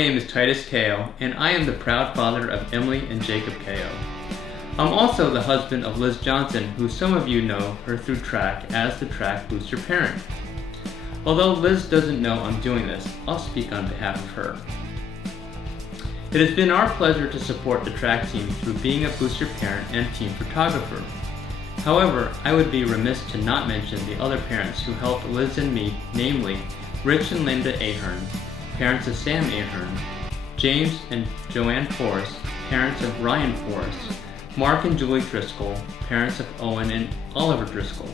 name is Titus Kao, and I am the proud father of Emily and Jacob Kao. I'm also the husband of Liz Johnson, who some of you know her through track as the track booster parent. Although Liz doesn't know I'm doing this, I'll speak on behalf of her. It has been our pleasure to support the track team through being a booster parent and team photographer. However, I would be remiss to not mention the other parents who helped Liz and me, namely Rich and Linda Ahern, parents of Sam Ahern, James and Joanne Forrest, parents of Ryan Forrest, Mark and Julie Driscoll, parents of Owen and Oliver Driscoll.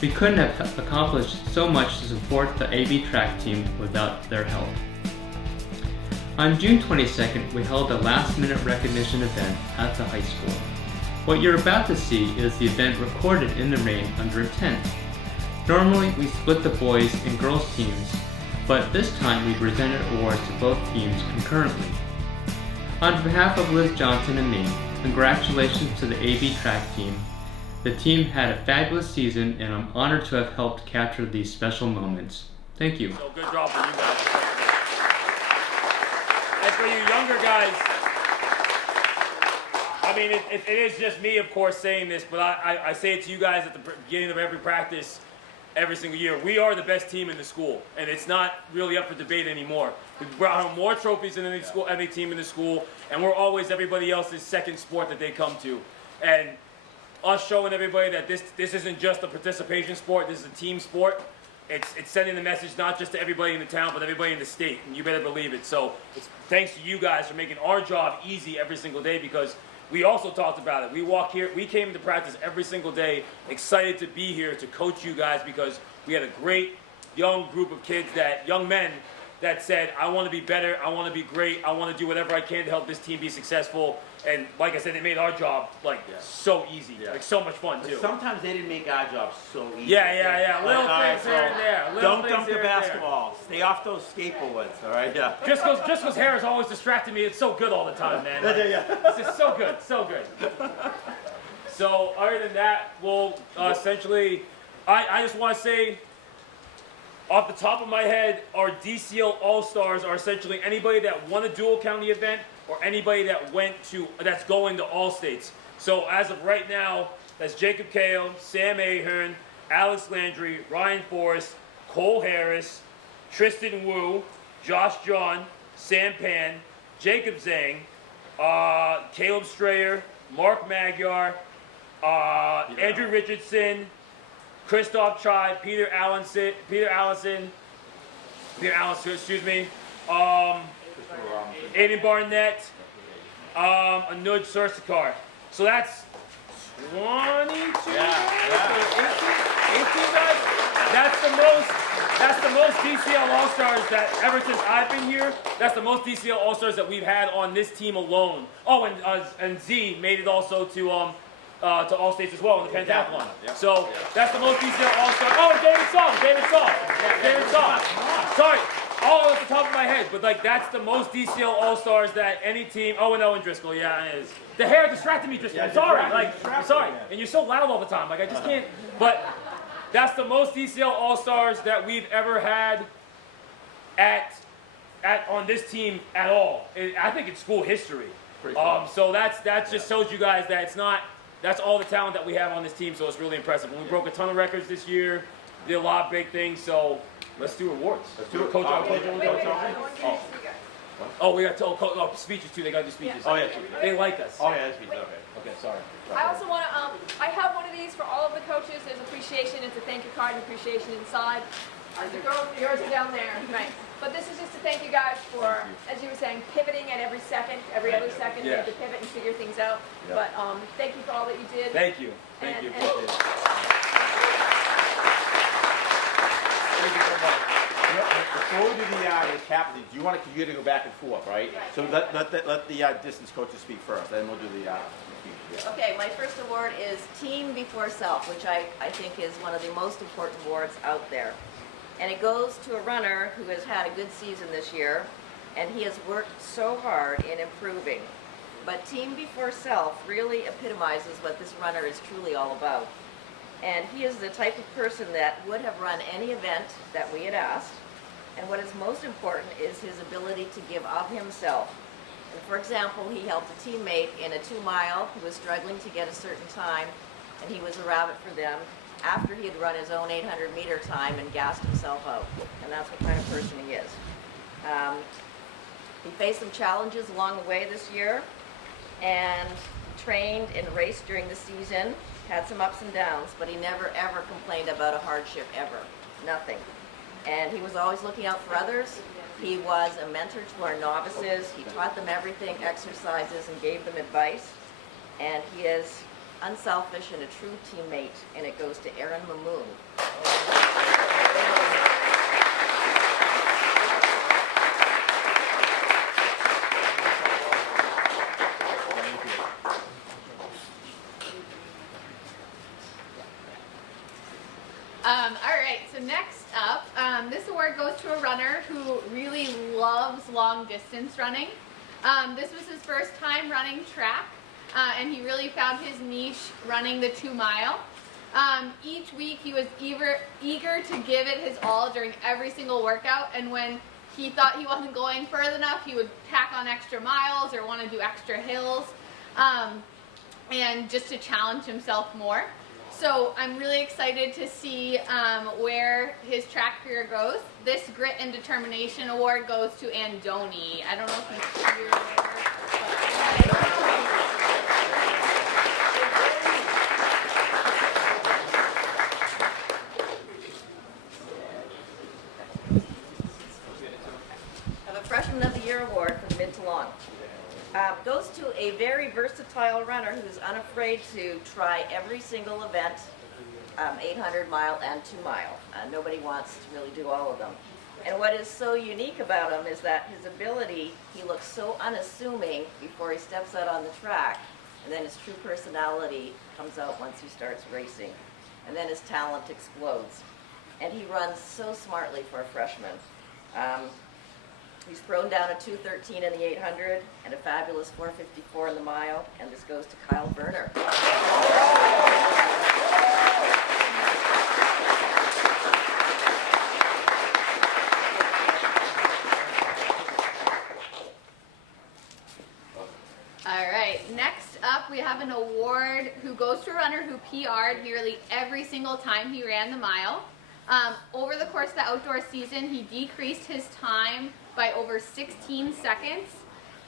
We couldn't have accomplished so much to support the AB track team without their help. On June 22nd, we held a last-minute recognition event at the high school. What you're about to see is the event recorded in the rain under a tent. Normally, we split the boys and girls teams, but this time we presented awards to both teams concurrently. On behalf of Liz Johnson and me, congratulations to the AB track team. The team had a fabulous season, and I'm honored to have helped capture these special moments. Thank you. So good job for you guys. And for you younger guys, I mean, it is just me, of course, saying this, but I say it to you guys at the beginning of every practice, every single year. We are the best team in the school, and it's not really up for debate anymore. We've brought home more trophies than any team in the school, and we're always everybody else's second sport that they come to. And us showing everybody that this isn't just a participation sport, this is a team sport. It's sending the message not just to everybody in the town, but everybody in the state, and you better believe it. So it's thanks to you guys for making our job easy every single day, because we also talked about it. We walk here, we came to practice every single day, excited to be here to coach you guys, because we had a great young group of kids, young men, that said, I want to be better, I want to be great, I want to do whatever I can to help this team be successful. And like I said, they made our job so easy, like so much fun too. Sometimes they didn't make our job so easy. Yeah. Little things here and there. Don't dump the basketball. Stay off those skateboards, all right? Yeah. Just because hair is always distracting me, it's so good all the time, man. It's just so good, so good. So other than that, we'll essentially, I just want to say, off the top of my head, our DCL All-Stars are essentially anybody that won a dual county event or anybody that's going to all states. So as of right now, that's Jacob Kao, Sam Ahern, Alex Landry, Ryan Forrest, Cole Harris, Tristan Wu, Josh John, Sam Pan, Jacob Zhang, Caleb Strayer, Mark Magyar, Andrew Richardson, Christoph Chai, Peter Allison, excuse me, Aiden Barnett, Anuj Sursakar. So that's 22 18 guys. That's the most DCL All-Stars that ever since I've been here. That's the most DCL All-Stars that we've had on this team alone. Oh, and Z made it also to all states as well in the pentathlon. So that's the most DCL All-Star. Oh, and David Song. Sorry, all off the top of my head, but that's the most DCL All-Stars that any team. Oh, and Owen Driscoll, yeah, it is. The hair distracted me, Driscoll. I'm sorry, I'm sorry. And you're so loud all the time, I just can't. But that's the most DCL All-Stars that we've ever had on this team at all. I think it's school history. So that just shows you guys that it's not. That's all the talent that we have on this team, so it's really impressive. And we broke a ton of records this year, did a lot of big things, so let's do awards. Let's do it. Coach, we got speeches too. They got to do speeches. Oh, yeah. They like us. Oh, yeah, that's speeches. Okay, sorry. I also want to, I have one of these for all of the coaches. There's appreciation. It's a thank you card and appreciation inside. The girls, yours are down there. Right. But this is just to thank you guys for, as you were saying, pivoting at every other second. You have to pivot and figure things out. Yeah. But thank you for all that you did. Thank you. Thank you. Thank you so much. Before we do the captain, do you want to go back and forth, right? So let the distance coaches speak first, then we'll do the speech. Okay, my first award is Team Before Self, which I think is one of the most important awards out there. And it goes to a runner who has had a good season this year, and he has worked so hard in improving. But Team Before Self really epitomizes what this runner is truly all about. And he is the type of person that would have run any event that we had asked. And what is most important is his ability to give of himself. And for example, he helped a teammate in a 2-mile who was struggling to get a certain time, and he was a rabbit for them after he had run his own 800-meter time and gassed himself out. And that's what kind of person he is. He faced some challenges along the way this year, and trained and raced during the season, had some ups and downs, but he never ever complained about a hardship ever, nothing. And he was always looking out for others. He was a mentor to our novices. He taught them everything, exercises, and gave them advice. And he is unselfish and a true teammate, and it goes to Aaron Mamoon. All right, so next up, this award goes to a runner who really loves long distance running. This was his first time running track, and he really found his niche running the 2-mile. Each week he was eager to give it his all during every single workout, and when he thought he wasn't going further enough, he would tack on extra miles or want to do extra hills, and just to challenge himself more. So I'm really excited to see where his track career goes. This Grit and Determination Award goes to Andoni. I don't know if he's here. I have a Freshman of the Year award for the mid to long. Goes to a very versatile runner who's unafraid to try every single event, 800-mile and 2-mile. Nobody wants to really do all of them. And what is so unique about him is that his ability, he looks so unassuming before he steps out on the track, and then his true personality comes out once he starts racing. And then his talent explodes. And he runs so smartly for a freshman. He's thrown down a 2:13 in the 800 and a fabulous 4:54 in the mile, and this goes to Kyle Werner. All right, next up we have an award who goes to a runner who PR'd nearly every single time he ran the mile. Over the course of the outdoor season, he decreased his time by over 16 seconds,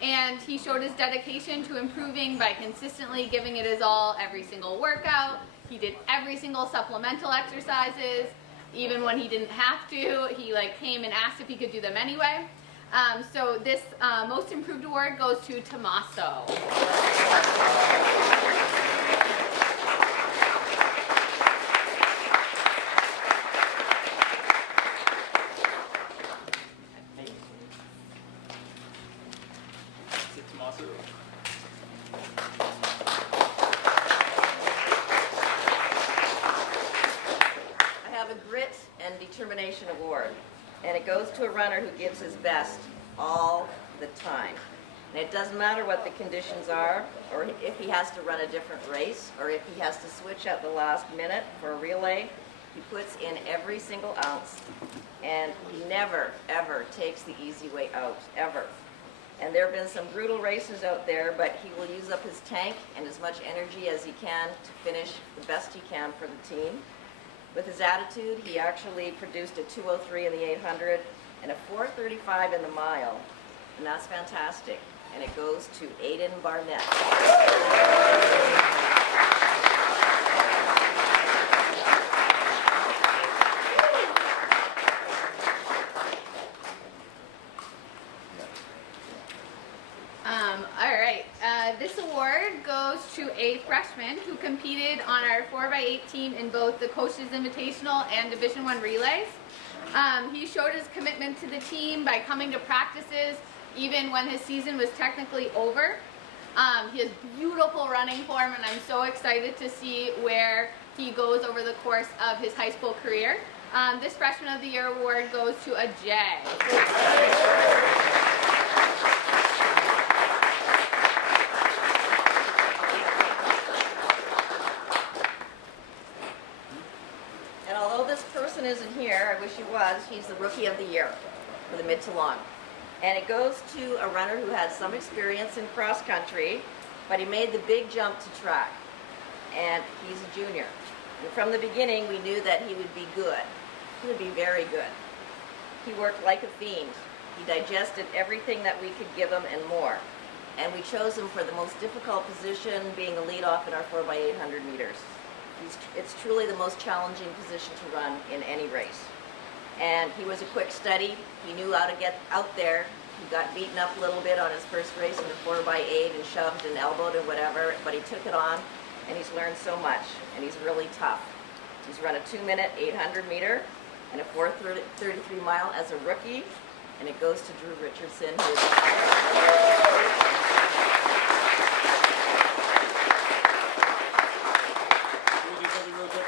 and he showed his dedication to improving by consistently giving it his all every single workout. He did every single supplemental exercises, even when he didn't have to. He came and asked if he could do them anyway. So this Most Improved Award goes to Tommaso. I have a Grit and Determination award, and it goes to a runner who gives his best all the time. And it doesn't matter what the conditions are, or if he has to run a different race, or if he has to switch at the last minute for a relay. He puts in every single ounce, and he never, ever takes the easy way out, ever. And there have been some brutal races out there, but he will use up his tank and as much energy as he can to finish the best he can for the team. With his attitude, he actually produced a 2:03 in the 800 and a 4:35 in the mile, and that's fantastic. And it goes to Aiden Barnett. All right, this award goes to a freshman who competed on our 4x8 team in both the Coaches Invitational and Division I relays. He showed his commitment to the team by coming to practices even when his season was technically over. He has beautiful running form, and I'm so excited to see where he goes over the course of his high school career. This Freshman of the Year award goes to a Jay. And although this person isn't here, I wish he was, he's the Rookie of the Year. for the mid to long. And it goes to a runner who had some experience in cross country, but he made the big jump to track. And he's a junior. And from the beginning, we knew that he would be good. He would be very good. He worked like a fiend. He digested everything that we could give him and more. And we chose him for the most difficult position, being a leadoff in our 4x800 meters. It's truly the most challenging position to run in any race. And he was a quick study. He knew how to get out there. He got beaten up a little bit on his first race in the 4x8 and shoved and elbowed and whatever, but he took it on, and he's learned so much, and he's really tough. He's run a 2-minute 800 meter and a 4:33 mile as a rookie, and it goes to Drew Richardson, who is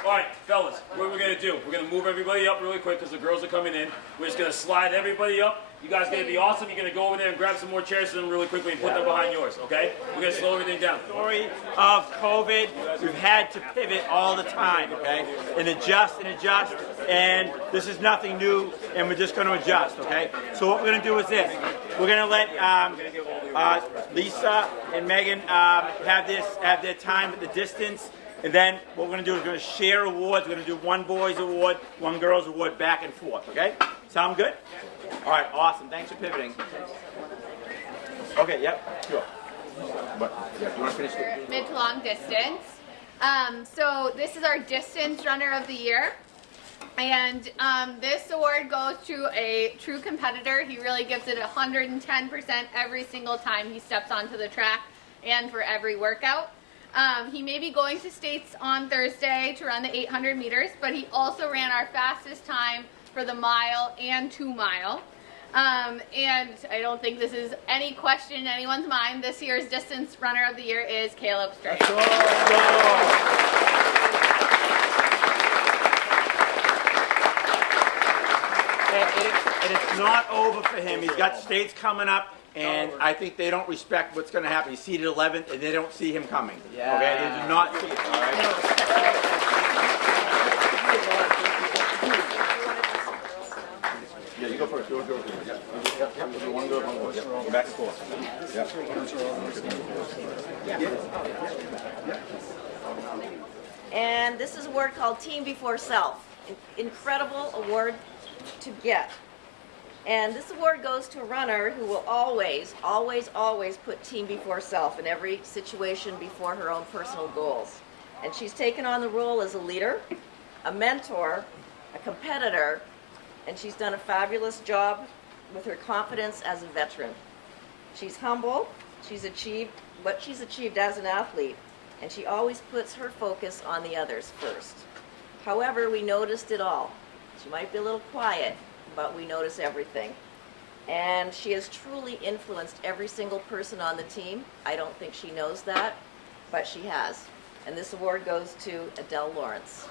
All right, fellas, what we're gonna do, we're gonna move everybody up really quick because the girls are coming in. We're just gonna slide everybody up. You guys are gonna be awesome. You're gonna go over there and grab some more chairs for them really quickly and put them behind yours, okay? We're gonna slow everything down. Story of COVID, we've had to pivot all the time, okay? And adjust, and this is nothing new, and we're just going to adjust, okay? So what we're going to do is this. We're going to let Lisa and Megan have their time at the distance, and then what we're going to do is we're going to share awards. We're going to do one boys award, one girls award, back and forth, okay? Sound good? All right, awesome. Thanks for pivoting. Okay, yep, sure. But, yeah, do you want to finish it? Mid to long distance. So this is our distance runner of the year. And this award goes to a true competitor. He really gives it 110% every single time he steps onto the track and for every workout. He may be going to States on Thursday to run the 800 meters, but he also ran our fastest time for the mile and 2 mile. And I don't think this is any question in anyone's mind. This year's distance runner of the year is Caleb Strait. And it's not over for him. He's got states coming up, and I think they don't respect what's going to happen. He's seated 11th, and they don't see him coming. Yeah. Okay, they do not see it. All right. Yeah, you go first. Go. Yeah. One go. Go back and forth. Yeah. And this is an award called Team Before Self. Incredible award to get. And this award goes to a runner who will always put team before self in every situation before her own personal goals. And she's taken on the role as a leader, a mentor, a competitor, and she's done a fabulous job with her confidence as a veteran. She's humble, she's achieved what she's achieved as an athlete, and she always puts her focus on the others first. However, we noticed it all. She might be a little quiet, but we notice everything. And she has truly influenced every single person on the team. I don't think she knows that, but she has. And this award goes to Adele Lawrence.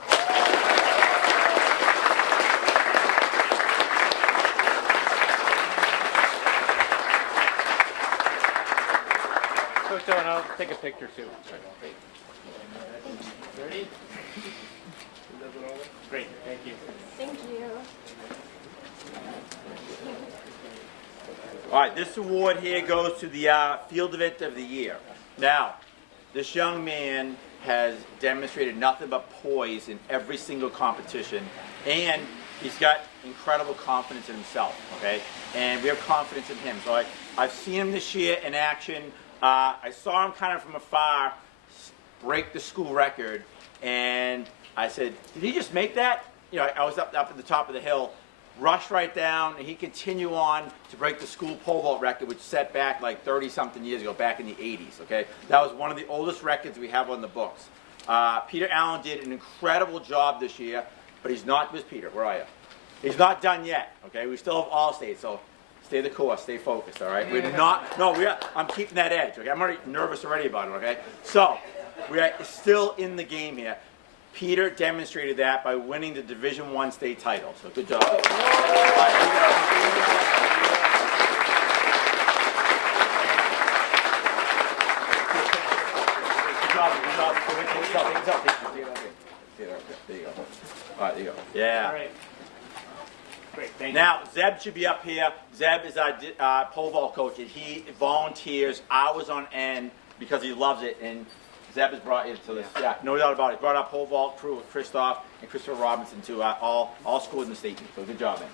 Coach Owen, I'll take a picture too. Ready? Great, thank you. Thank you. All right, this award here goes to the Field Event of the Year. Now, this young man has demonstrated nothing but poise in every single competition, and he's got incredible confidence in himself, okay? And we have confidence in him. So I've seen him this year in action. I saw him kind of from afar break the school record, and I said, did he just make that? You know, I was up at the top of the hill, rushed right down, and he continued on to break the school pole vault record, which set back like 30-something years ago, back in the 80s, okay? That was one of the oldest records we have on the books. Peter Allen did an incredible job this year, but he's not, where's Peter, where are you? He's not done yet, okay? We still have all states, so stay the course, stay focused, all right? We're not, no, I'm keeping that edge, okay? I'm already nervous already about it, okay? So, we are still in the game here. Peter demonstrated that by winning the Division I state title, so good job. All right, good job. There you go. All right, there you go. Yeah. All right. Great, thank you. Now, Zeb should be up here. Zeb is our pole vault coach, and he volunteers hours on end because he loves it. And Zeb has brought it to this. Yeah, no doubt about it. He brought our pole vault crew with Christoph and Christopher Robinson to all schools in the state. So good job, man.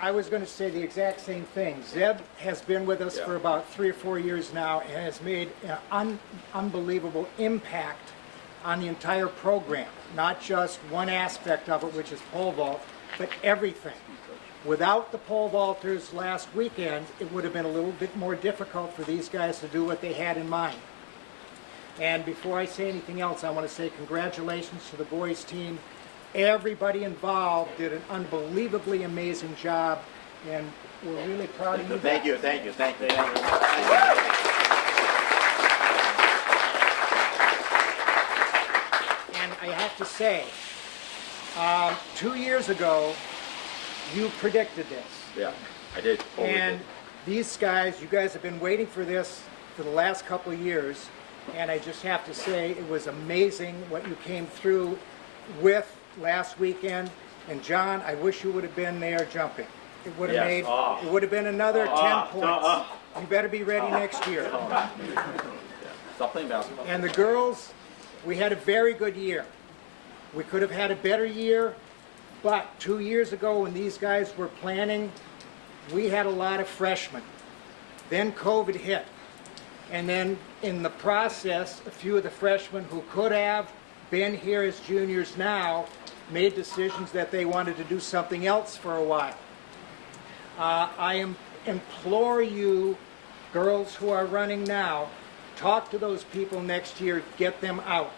I was going to say the exact same thing. Zeb has been with us for about 3 or 4 years now and has made an unbelievable impact on the entire program. Not just one aspect of it, which is pole vault, but everything. Without the pole vaulters last weekend, it would have been a little bit more difficult for these guys to do what they had in mind. And before I say anything else, I want to say congratulations to the boys team. Everybody involved did an unbelievably amazing job, and we're really proud of you. Thank you, thank you, thank you. And I have to say, 2 years ago, you predicted this. Yeah, I did. And these guys, you guys have been waiting for this for the last couple of years, and I just have to say it was amazing what you came through with last weekend. And John, I wish you would have been there jumping. It would have Yes. it would have been another 10 points. You better be ready next year. Stop playing basketball. And the girls, we had a very good year. We could have had a better year, but 2 years ago when these guys were planning, we had a lot of freshmen. Then COVID hit. And then in the process, a few of the freshmen who could have been here as juniors now made decisions that they wanted to do something else for a while. I implore you, girls who are running now, talk to those people next year, get them out.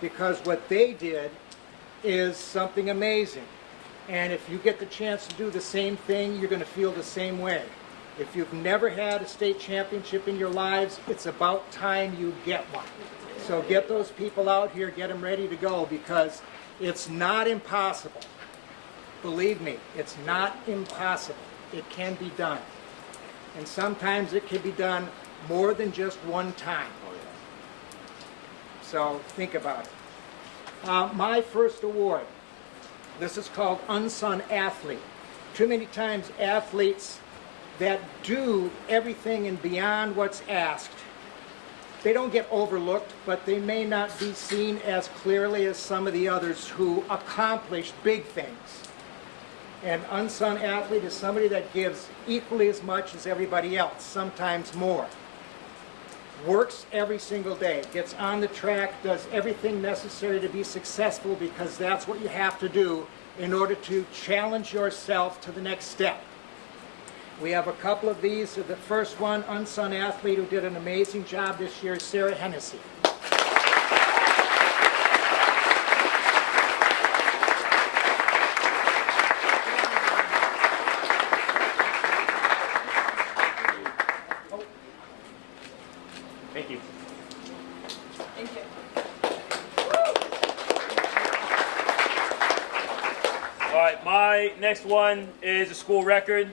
Because what they did is something amazing. And if you get the chance to do the same thing, you're going to feel the same way. If you've never had a state championship in your lives, it's about time you get one. So get those people out here, get them ready to go, because it's not impossible. Believe me, it's not impossible. It can be done. And sometimes it can be done more than just one time. So think about it. My first award, this is called Unsung Athlete. Too many times athletes that do everything and beyond what's asked, they don't get overlooked, but they may not be seen as clearly as some of the others who accomplish big things. An unsung athlete is somebody that gives equally as much as everybody else, sometimes more. Works every single day, gets on the track, does everything necessary to be successful, because that's what you have to do in order to challenge yourself to the next step. We have a couple of these. The first one, unsung athlete who did an amazing job this year, Sarah Hennessy. Thank you. Thank you. All right, my next one is a school record.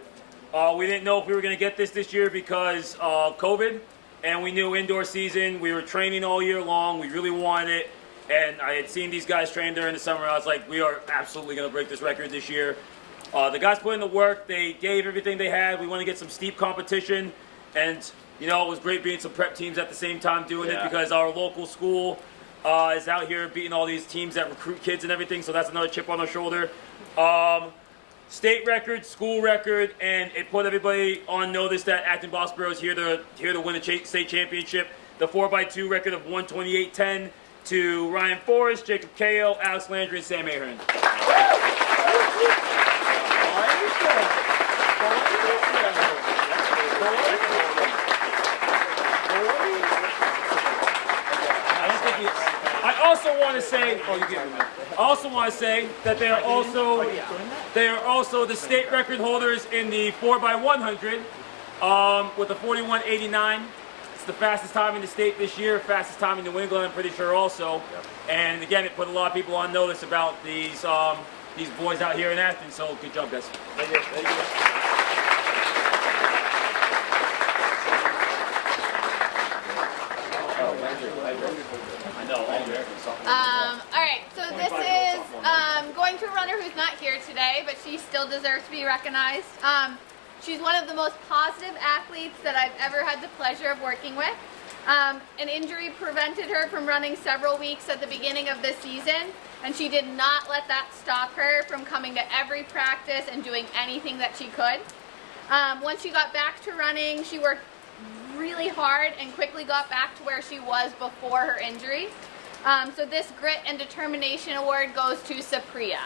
We didn't know if we were going to get this year because of COVID, and we knew indoor season. We were training all year long. We really wanted it, and I had seen these guys train during the summer. I was like, we are absolutely going to break this record this year. The guys put in the work. They gave everything they had. We want to get some steep competition, and you know, it was great being some prep teams at the same time doing it, because our local school is out here beating all these teams that recruit kids and everything, so that's another chip on our shoulder. State record, school record, and it put everybody on notice that Acton-Bosboro is here to win a state championship. The 4x2 record of 128.10 to Ryan Forrest, Jacob Kao, Alex Landry, and Sam Ahern. I also want to say that they are also the state record holders in the 4x100 with a 41.89. It's the fastest time in the state this year, fastest time in New England, I'm pretty sure also. And again, it put a lot of people on notice about these boys out here in Athens. So good job, guys. Thank you. Thank you. I know. be recognized. She's one of the most positive athletes that I've ever had the pleasure of working with. An injury prevented her from running several weeks at the beginning of the season, and she did not let that stop her from coming to every practice and doing anything that she could. Once she got back to running, she worked really hard and quickly got back to where she was before her injury. So this Grit and Determination Award goes to Supriya.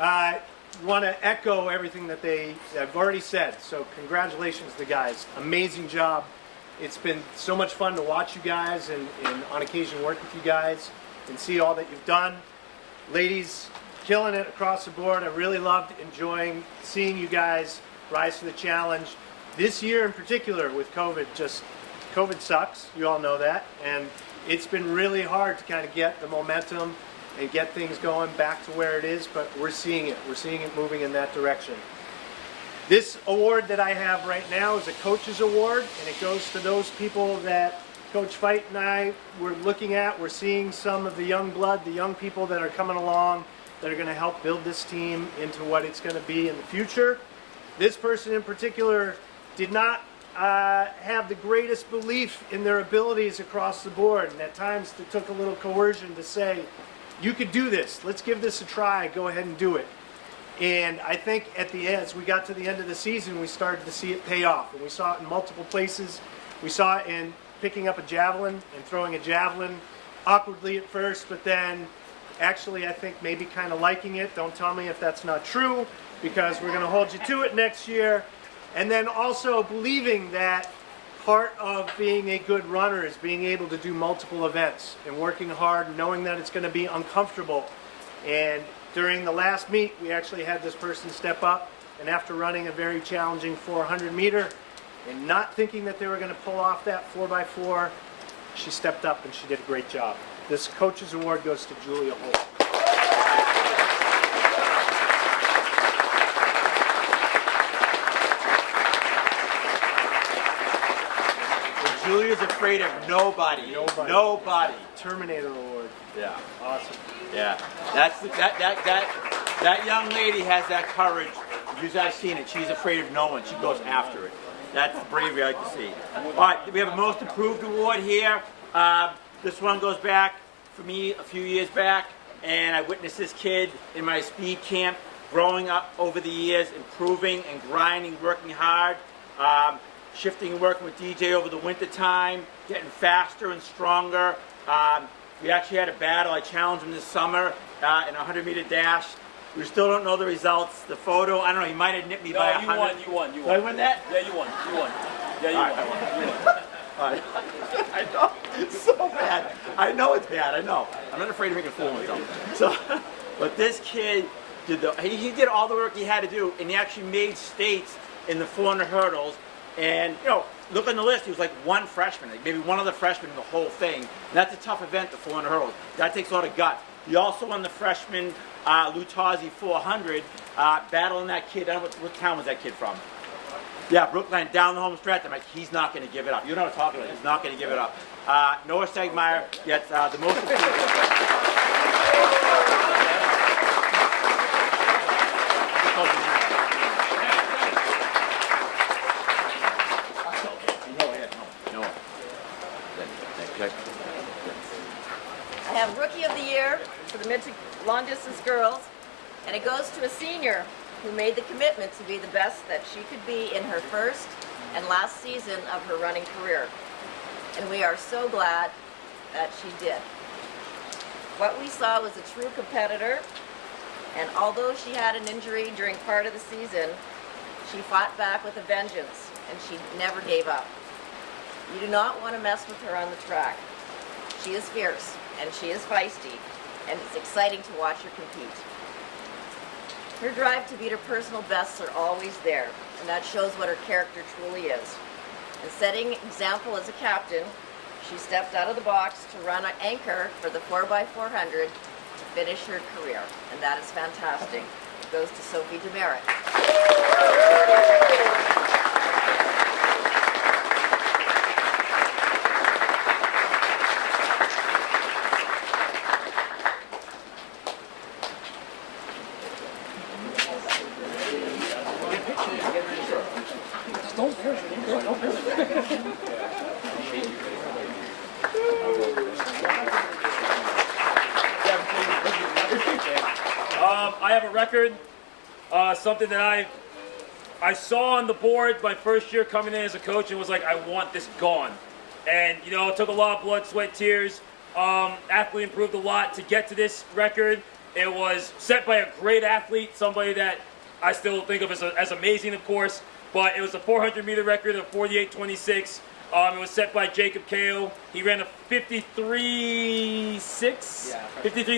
I want to echo everything that they have already said. So congratulations to the guys. Amazing job. It's been so much fun to watch you guys and on occasion work with you guys and see all that you've done. Ladies, killing it across the board. I really loved enjoying seeing you guys rise to the challenge. This year in particular with COVID sucks. You all know that. And it's been really hard to kind of get the momentum and get things going back to where it is, but we're seeing it. We're seeing it moving in that direction. This award that I have right now is a coach's award, and it goes to those people that Coach Fight and I were looking at. We're seeing some of the young blood, the young people that are coming along that are going to help build this team into what it's going to be in the future. This person in particular did not have the greatest belief in their abilities across the board, and at times it took a little coercion to say, you could do this. Let's give this a try. Go ahead and do it. And I think as we got to the end of the season, we started to see it pay off. And we saw it in multiple places. We saw it in picking up a javelin and throwing a javelin awkwardly at first, but then actually I think maybe kind of liking it. Don't tell me if that's not true, because we're going to hold you to it next year. And then also believing that part of being a good runner is being able to do multiple events and working hard, knowing that it's going to be uncomfortable. And during the last meet, we actually had this person step up, and after running a very challenging 400 meter and not thinking that they were going to pull off that 4x4, she stepped up and she did a great job. This coach's award goes to Julia Holt. Julia's afraid of nobody. Nobody. Terminator Award. Yeah. Awesome. Yeah. That young lady has that courage. You guys seen it. She's afraid of no one. She goes after it. That's the bravery I like to see. All right, we have a Most Improved Award here. This one goes back for me a few years back, and I witnessed this kid in my speed camp growing up over the years, improving and grinding, working hard. Shifting and working with DJ over the winter time, getting faster and stronger. We actually had a battle. I challenged him this summer in a 100-meter dash. We still don't know the results. The photo, I don't know, he might have nipped me by 100. You won. Did I win that? Yeah, you won. Yeah, you won. All right. I know. It's so bad. I know it's bad. I know. I'm not afraid to make a fool of myself. So, but this kid he did all the work he had to do, and he actually made states in the 400 hurdles. And, you know, look on the list, he was like one freshman, like maybe one other freshman in the whole thing. And that's a tough event, the 400 hurdles. That takes a lot of guts. He also won the freshman Lutazzi 400, battling that kid. I don't know what town was that kid from? Yeah, Brookline, down the home stretch. I'm like, he's not going to give it up. You know what I'm talking about. He's not going to give it up. Noah Stegmeyer gets the most I have Rookie of the Year for the mid to long distance girls, and it goes to a senior who made the commitment to be the best that she could be in her first and last season of her running career. And we are so glad that she did. What we saw was a true competitor, and although she had an injury during part of the season, she fought back with a vengeance, and she never gave up. You do not want to mess with her on the track. She is fierce, and she is feisty, and it's exciting to watch her compete. Her drive to beat her personal bests are always there, and that shows what her character truly is. And setting example as a captain, she stepped out of the box to run an anchor for the 4x400 to finish her career, and that is fantastic. It goes to Sophie Demerit. a record, something that I saw on the board my first year coming in as a coach and was like, I want this gone. And, you know, it took a lot of blood, sweat, tears. Athlete improved a lot to get to this record. It was set by a great athlete, somebody that I still think of as amazing, of course. But it was a 400-meter record of 48.26. It was set by Jacob Kao. He ran a 53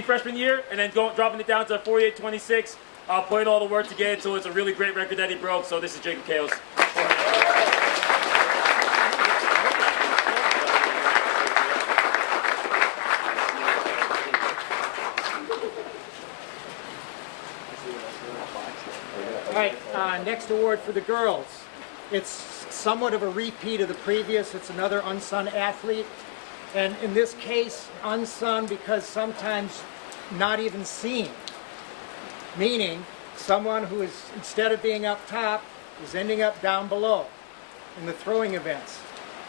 freshman year, and then dropping it down to a 48.26. Put in all the work to get it, so it's a really great record that he broke. So this is Jacob Kao's. All right, next award for the girls. It's somewhat of a repeat of the previous. It's another unsung athlete. And in this case, unsung because sometimes not even seen. Meaning, someone who is, instead of being up top, is ending up down below in the throwing events.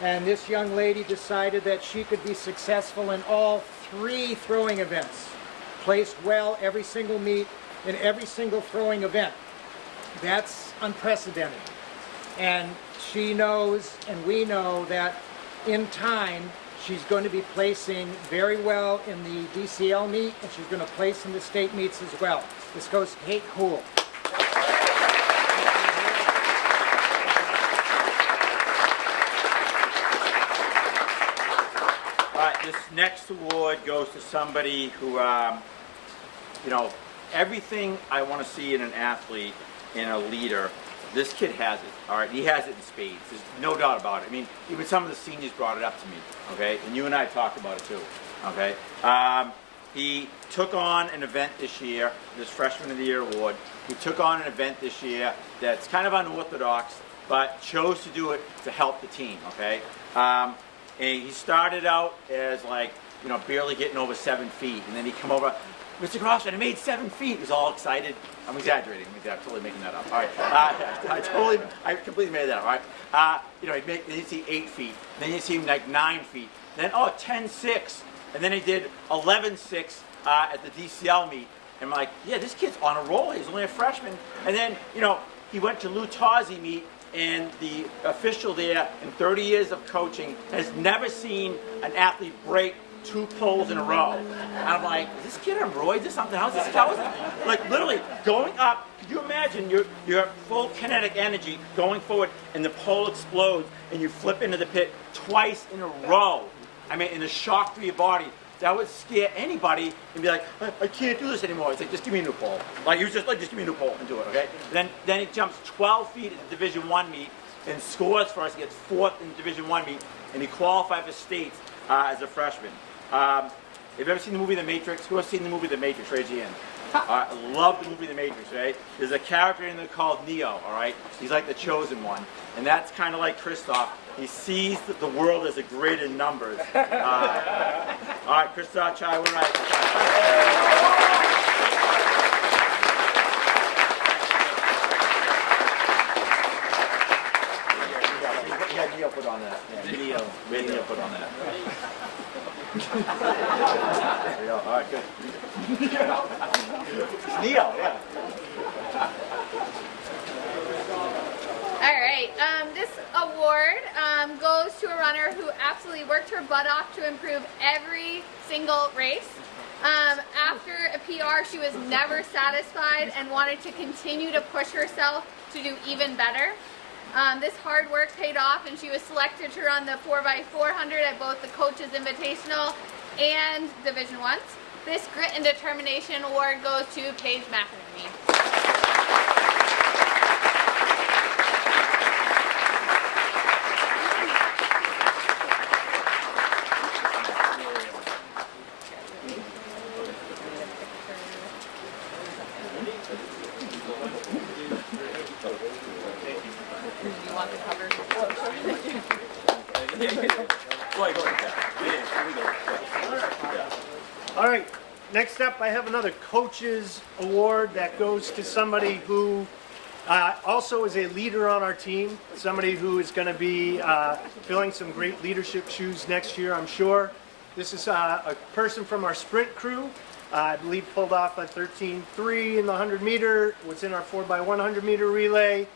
And this young lady decided that she could be successful in all 3 throwing events. Placed well every single meet in every single throwing event. That's unprecedented. And she knows, and we know, that in time she's going to be placing very well in the DCL meet, and she's going to place in the state meets as well. This goes to Kate Houle. All right, this next award goes to somebody who, you know, everything I want to see in an athlete, in a leader, this kid has it. All right, he has it in spades. There's no doubt about it. I mean, even some of the seniors brought it up to me. Okay, and you and I talked about it too. Okay, he took on an event this year, this Freshman of the Year award. He took on an event this year that's kind of unorthodox, but chose to do it to help the team. Okay, and he started out as like, you know, barely getting over 7 feet, and then he come over. Mr. Crossman, I made 7 feet. He was all excited. I'm exaggerating. I'm totally making that up. All right. I completely made that up. All right. You know, then you see 8 feet. Then you see him like 9 feet. Then, 10.6. And then he did 11.6 at the DCL meet. And I'm like, yeah, this kid's on a roll. He's only a freshman. And then, you know, he went to Lou Tozzi meet, and the official there in 30 years of coaching has never seen an athlete break 2 poles in a row. And I'm like, is this kid on roids or something? How's this? Like literally going up. Could you imagine your full kinetic energy going forward, and the pole explodes, and you flip into the pit twice in a row? I mean, in a shock to your body. That would scare anybody and be like, I can't do this anymore. It's like, just give me a new pole. Like, he was just like, just give me a new pole and do it, okay? And then he jumps 12 feet at the Division I meet and scores for us. He gets 4th in the Division I meet, and he qualified for states as a freshman. Have you ever seen the movie The Matrix? Who has seen the movie The Matrix? Raise your hand. I love the movie The Matrix, right? There's a character in there called Neo, all right? He's like the chosen one. And that's kind of like Christoph. He sees that the world is a great in numbers. All right, Christoph, Chai, we're right. You got Neo put on that. Yeah, Neo. We had Neo put on that. There we go. All right, good. It's Neo, yeah. All right, this award goes to a runner who absolutely worked her butt off to improve every single race. After a PR, she was never satisfied and wanted to continue to push herself to do even better. This hard work paid off, and she was selected to run the 4x400 at both the Coaches Invitational and Division I's. This Grit and Determination award goes to Paige McInerney. All right, next up I have another coach's award that goes to somebody who also is a leader on our team, somebody who is going to be filling some great leadership shoes next year, I'm sure. This is a person from our sprint crew. I believe pulled off a 13.3 in the 100 meter, was in our 4x100 meter relay.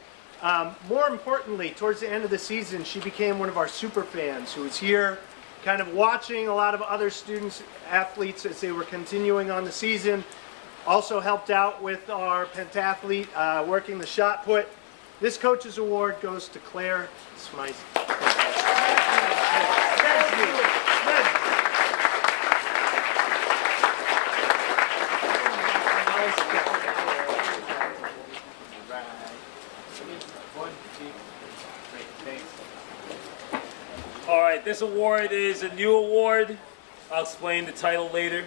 More importantly, towards the end of the season, she became one of our super fans who was here kind of watching a lot of other students, athletes as they were continuing on the season. Also helped out with our pentathlete working the shot put. This coach's award goes to Claire Smythe. All right, this award is a new award. I'll explain the title later.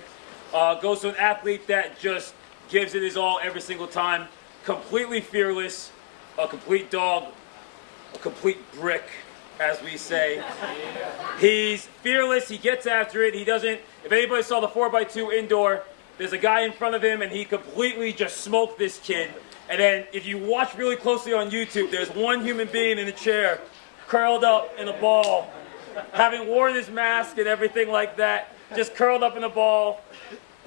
Goes to an athlete that just gives it his all every single time. Completely fearless, a complete dog, a complete brick, as we say. He's fearless, he gets after it, he doesn't, if anybody saw the 4x2 indoor, there's a guy in front of him and he completely just smoked this kid. And then if you watch really closely on YouTube, there's one human being in a chair, curled up in a ball, having worn his mask and everything like that, just curled up in a ball,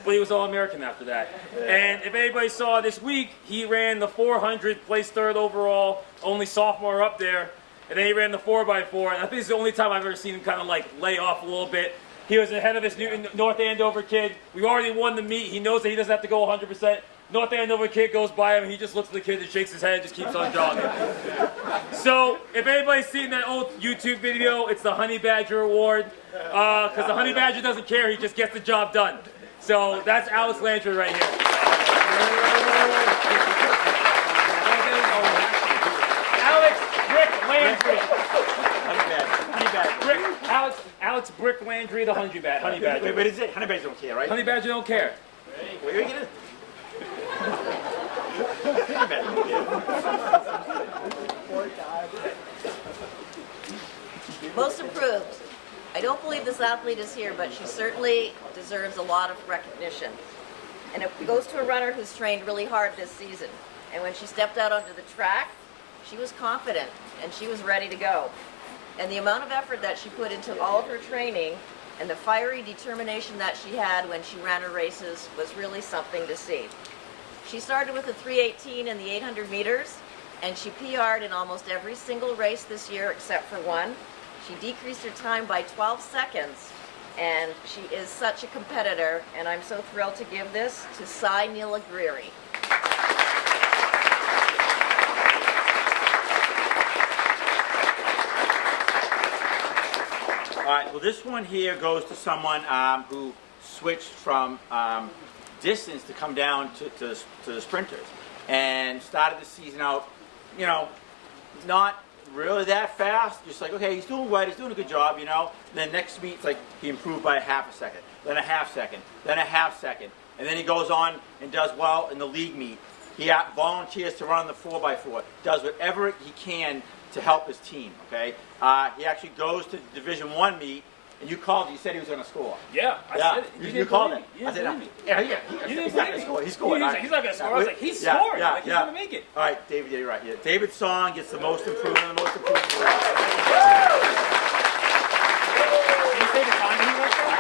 but he was All-American after that. And if anybody saw this week, he ran the 400, placed third overall, only sophomore up there, and then he ran the 4x4, and I think it's the only time I've ever seen him kind of like lay off a little bit. He was ahead of his North Andover kid. We already won the meet. He knows that he doesn't have to go 100%. North Andover kid goes by him, and he just looks at the kid and shakes his head and just keeps on jogging. So, if anybody's seen that old YouTube video, it's the Honey Badger Award. Because the Honey Badger doesn't care, he just gets the job done. So, that's Alex Landry right here. Alex Brick Landry. Alex Brick Landry, the Honey Badger. Wait, what is it? Honey Badger don't care, right? Honey Badger don't care. Where are you getting it? Most improved. I don't believe this athlete is here, but she certainly deserves a lot of recognition. And it goes to a runner who's trained really hard this season. And when she stepped out onto the track, she was confident and she was ready to go. And the amount of effort that she put into all of her training and the fiery determination that she had when she ran her races was really something to see. She started with a 3:18 in the 800 meters, and she PR'd in almost every single race this year except for one. She decreased her time by 12 seconds, and she is such a competitor, and I'm so thrilled to give this to Cy Neelagriri. All right, well, this one here goes to someone who switched from distance to come down to the sprinters and started the season out, you know, not really that fast, just like, okay, he's doing what, he's doing a good job, you know. And then next meet, it's like he improved by a half a second, then a half second, then a half second, and then he goes on and does well in the league meet. He volunteers to run the 4x4, does whatever he can to help his team, okay? He actually goes to the Division I meet, and you called, you said he was going to score. Yeah, I said it. You called it. You I said, didn't believe me. he's not going to score. He's scoring. He's not going to score. I was like, he's scoring. Like, he's going to make it. All right, David, yeah, you're right. Yeah. David Song gets the most improvement, Did you say the time he went from?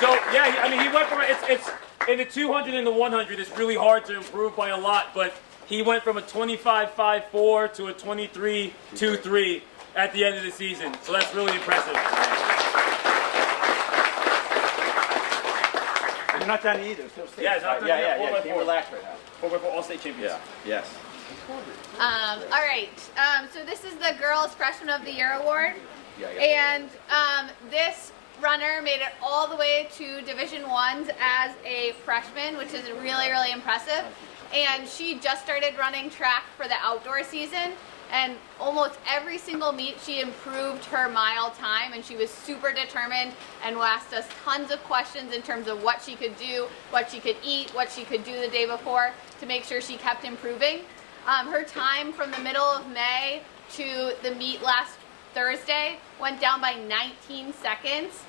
So, yeah, I mean, he went from, it's in the 200 and the 100, it's really hard to improve by a lot, but he went from a 25.54 to a 23.23 at the end of the season. So that's really impressive. And you're not done either. Still state. Yeah, it's not done yeah. yet. Can't relax right now. 4x4 All-State champions. Yeah. Yes. All right. So this is the Girls Freshman of the Year award. And this runner made it all the way to Division I's as a freshman, which is really, really impressive. And she just started running track for the outdoor season. And almost every single meet, she improved her mile time, and she was super determined and asked us tons of questions in terms of what she could do, what she could eat, what she could do the day before to make sure she kept improving. Her time from the middle of May to the meet last Thursday went down by 19 seconds.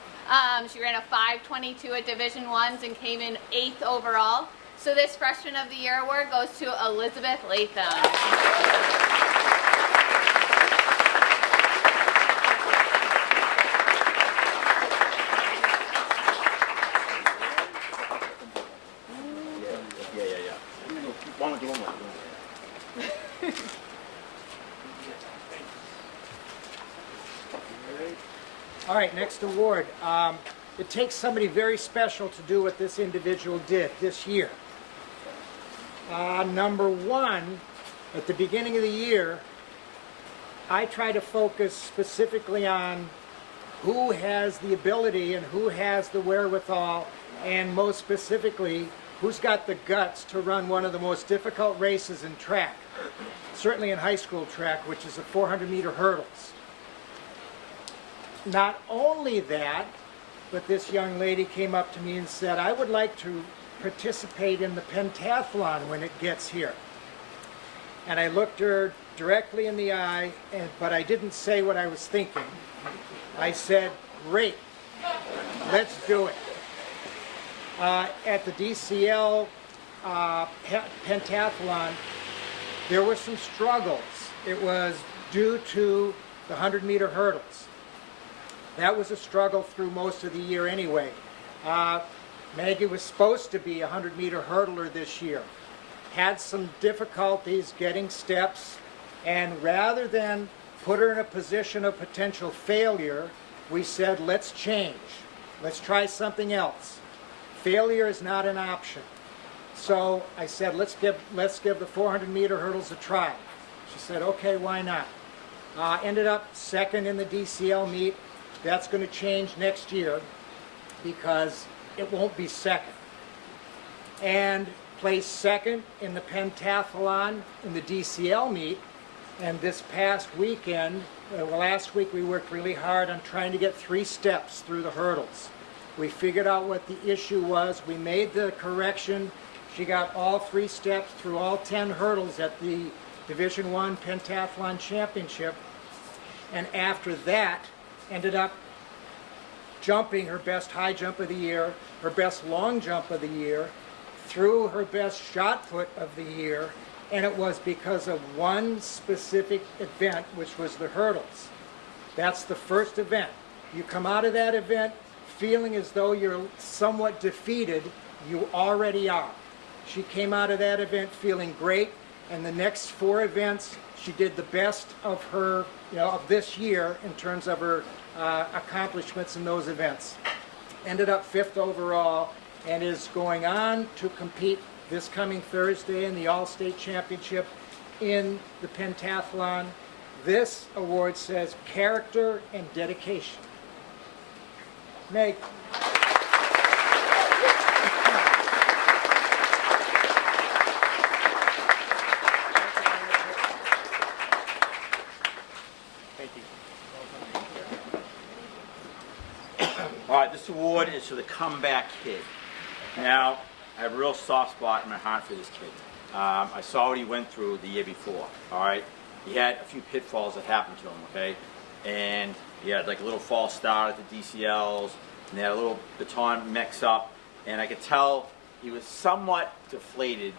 She ran a 5:22 at Division I's and came in 8th overall. So this Freshman of the Year award goes to Elizabeth Latham. All right, next award. It takes somebody very special to do what this individual did this year. Number one, at the beginning of the year, I try to focus specifically on who has the ability and who has the wherewithal, and most specifically, who's got the guts to run one of the most difficult races in track, certainly in high school track, which is the 400-meter hurdles. Not only that, but this young lady came up to me and said, I would like to participate in the pentathlon when it gets here. And I looked her directly in the eye, but I didn't say what I was thinking. I said, great, let's do it. At the DCL pentathlon, there were some struggles. It was due to the 100-meter hurdles. That was a struggle through most of the year anyway. Maggie was supposed to be a 100-meter hurdler this year. Had some difficulties getting steps, and rather than put her in a position of potential failure, we said, let's change. Let's try something else. Failure is not an option. So I said, let's give the 400-meter hurdles a try. She said, okay, why not? Ended up second in the DCL meet. That's going to change next year because it won't be second. And placed second in the pentathlon in the DCL meet. And this past weekend, last week we worked really hard on trying to get 3 steps through the hurdles. We figured out what the issue was. We made the correction. She got all 3 steps through all 10 hurdles at the Division I Pentathlon Championship. And after that, ended up jumping her best high jump of the year, her best long jump of the year, through her best shot put of the year, and it was because of one specific event, which was the hurdles. That's the first event. You come out of that event feeling as though you're somewhat defeated. You already are. She came out of that event feeling great, and the next 4 events, she did the best of her, of this year in terms of her accomplishments in those events. Ended up 5th overall, and is going on to compete this coming Thursday in the All-State Championship in the pentathlon. This award says character and dedication. Meg. Thank you. All right, this award is for the comeback kid. Now, I have a real soft spot in my heart for this kid. I saw what he went through the year before, all right? He had a few pitfalls that happened to him, okay? And he had like a little false start at the DCLs, and they had a little baton mix-up, and I could tell he was somewhat deflated,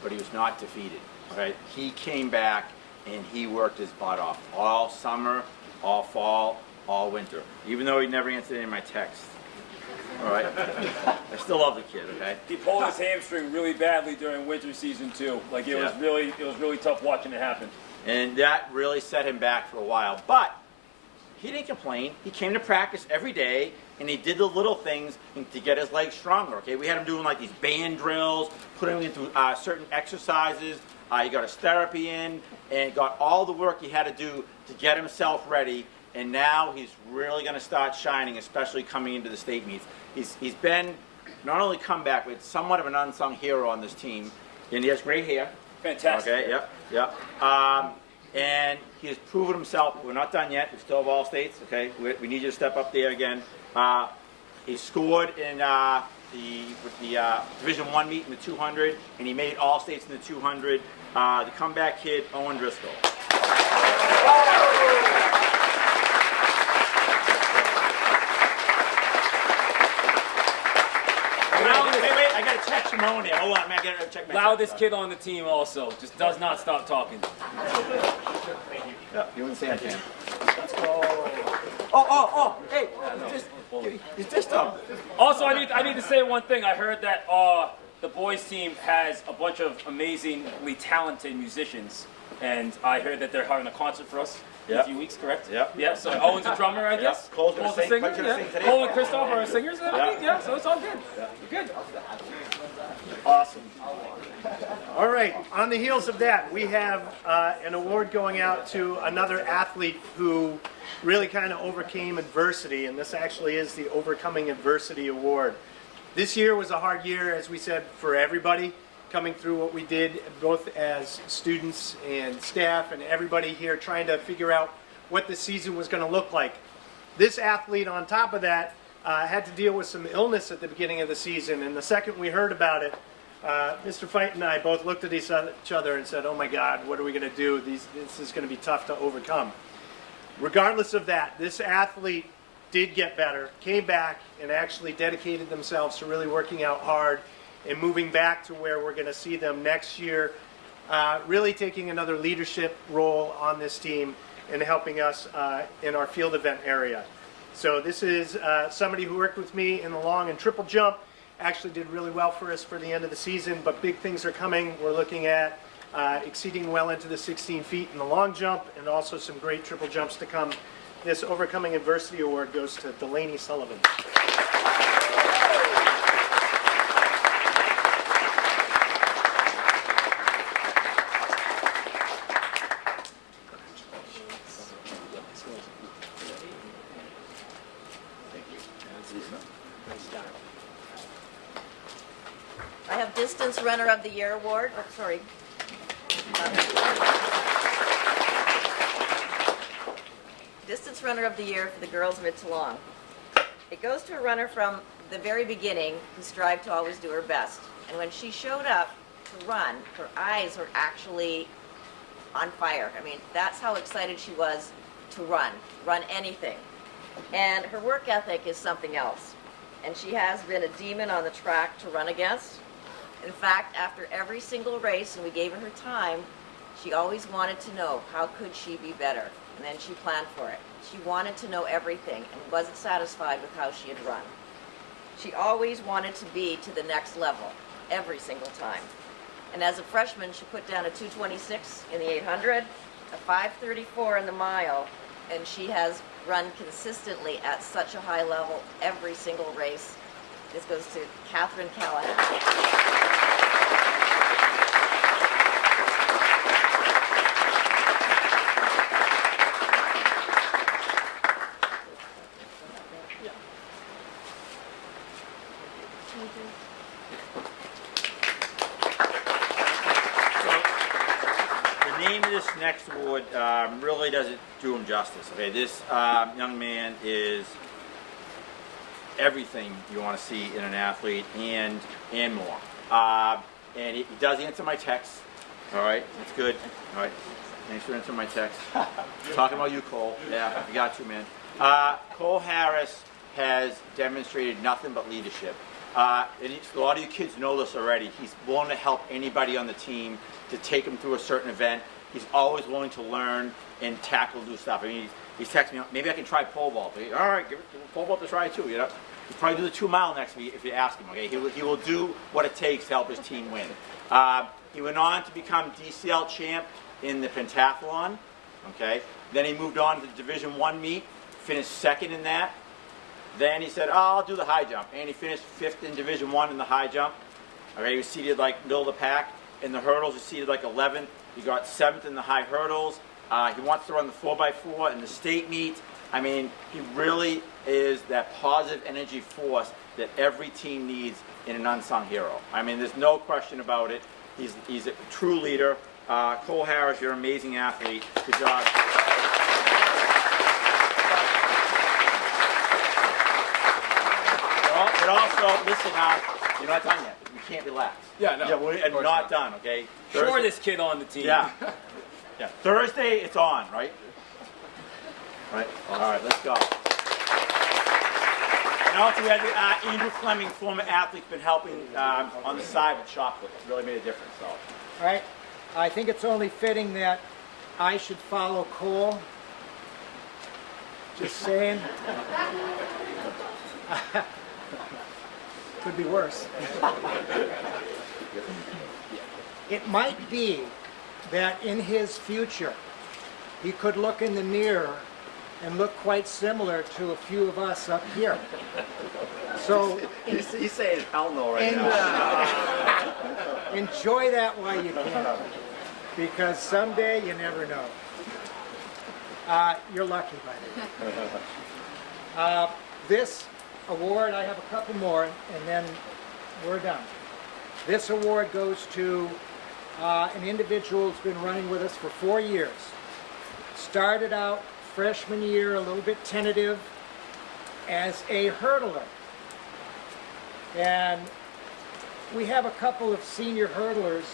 but he was not defeated, okay? He came back, and he worked his butt off all summer, all fall, all winter, even though he never answered any of my texts. All right, I still love the kid. Okay. He pulled his hamstring really badly during winter season too. Like it was really tough watching it happen. And that really set him back for a while. But he didn't complain. He came to practice every day, and he did the little things to get his legs stronger. Okay, we had him doing like these band drills, putting him into certain exercises. He got his therapy in, and got all the work he had to do to get himself ready. And now he's really going to start shining, especially coming into the state meets. He's been not only come back, but somewhat of an unsung hero on this team. And he has great hair. Fantastic. Okay, yep. And he has proven himself. We're not done yet. We still have all states. Okay, we need you to step up there again. He scored in the Division I meet in the 200, and he made all states in the 200. The comeback kid, Owen Driscoll. Wait, I gotta check Shimon here. Hold on, man, I gotta check my Loudest kid on the team also. Just does not stop talking. Yeah, you wouldn't say anything. Let's go. Hey, you just Also, I need to say one thing. I heard that the boys team has a bunch of amazingly talented musicians, and I heard that they're having a concert for us. in a Yep. few weeks, correct? Yep. Yeah, so Owen's a drummer, I guess. Cole's gonna a sing- singer, Cole's gonna yeah. sing today. Cole and Christoph are singers and everything, Yeah. yeah, so it's all good. You're good. Awesome. All right, on the heels of that, we have an award going out to another athlete who really kind of overcame adversity, and this actually is the Overcoming Adversity Award. This year was a hard year, as we said, for everybody, coming through what we did, both as students and staff and everybody here trying to figure out what the season was going to look like. This athlete, on top of that, had to deal with some illness at the beginning of the season, and the second we heard about it, Mr. Fight and I both looked at each other and said, oh my God, what are we going to do? This is going to be tough to overcome. Regardless of that, this athlete did get better, came back, and actually dedicated themselves to really working out hard and moving back to where we're going to see them next year, really taking another leadership role on this team and helping us in our field event area. So this is somebody who worked with me in the long and triple jump, actually did really well for us for the end of the season, but big things are coming. We're looking at exceeding well into the 16 feet in the long jump and also some great triple jumps to come. This Overcoming Adversity Award goes to Delaney Sullivan. I have Distance Runner of the Year award. Oh, sorry. Distance Runner of the Year for the girls mid to long. It goes to a runner from the very beginning who strived to always do her best. And when she showed up to run, her eyes were actually on fire. I mean, that's how excited she was to run anything. And her work ethic is something else. And she has been a demon on the track to run against. In fact, after every single race, and we gave her time, she always wanted to know how could she be better. And then she planned for it. She wanted to know everything and wasn't satisfied with how she had run. She always wanted to be to the next level, every single time. And as a freshman, she put down a 2:26 in the 800, a 5:34 in the mile, and she has run consistently at such a high level every single race. This goes to Catherine Callahan. The name of this next award really doesn't do him justice. Okay, this young man is everything you want to see in an athlete and more. And he does answer my texts. All right, that's good. All right, thanks for answering my text. Talking about you, Cole. Yeah, I got you, man. Cole Harris has demonstrated nothing but leadership. A lot of you kids know this already. He's willing to help anybody on the team to take him through a certain event. He's always willing to learn and tackle new stuff. I mean, he's texting me, maybe I can try pole vault. All right, give pole vault a try too. You know, he'll probably do the 2 mile next week if you ask him. Okay, he will do what it takes to help his team win. He went on to become DCL champ in the pentathlon. Okay, then he moved on to the Division I meet, finished second in that. Then he said, oh, I'll do the high jump. And he finished 5th in Division I in the high jump. Okay, he was seated like middle of the pack. In the hurdles, he was seated like 11th. He got 7th in the high hurdles. He wants to run the 4x4 in the state meet. I mean, he really is that positive energy force that every team needs in an unsung hero. I mean, there's no question about it. He's a true leader. Cole Harris, you're an amazing athlete. Good job. But also, listen, you're not done yet. You can't relax. Yeah, no. Yeah, we're not done, okay? Shortest kid on the team. Yeah. Yeah. Thursday, it's on, right? Right. All right, let's go. And also, we had Andrew Fleming, former athlete, been helping on the side with chocolate. It's really made a difference. So. All right? I think it's only fitting that I should follow Cole. Just saying. Could be worse. It might be that in his future, he could look in the mirror and look quite similar to a few of us up here. So He's saying hell no right and, now. enjoy that while you can, because someday you never know. You're lucky by then. This award, I have a couple more, and then we're done. This award goes to an individual who's been running with us for 4 years. Started out freshman year a little bit tentative as a hurdler. And we have a couple of senior hurdlers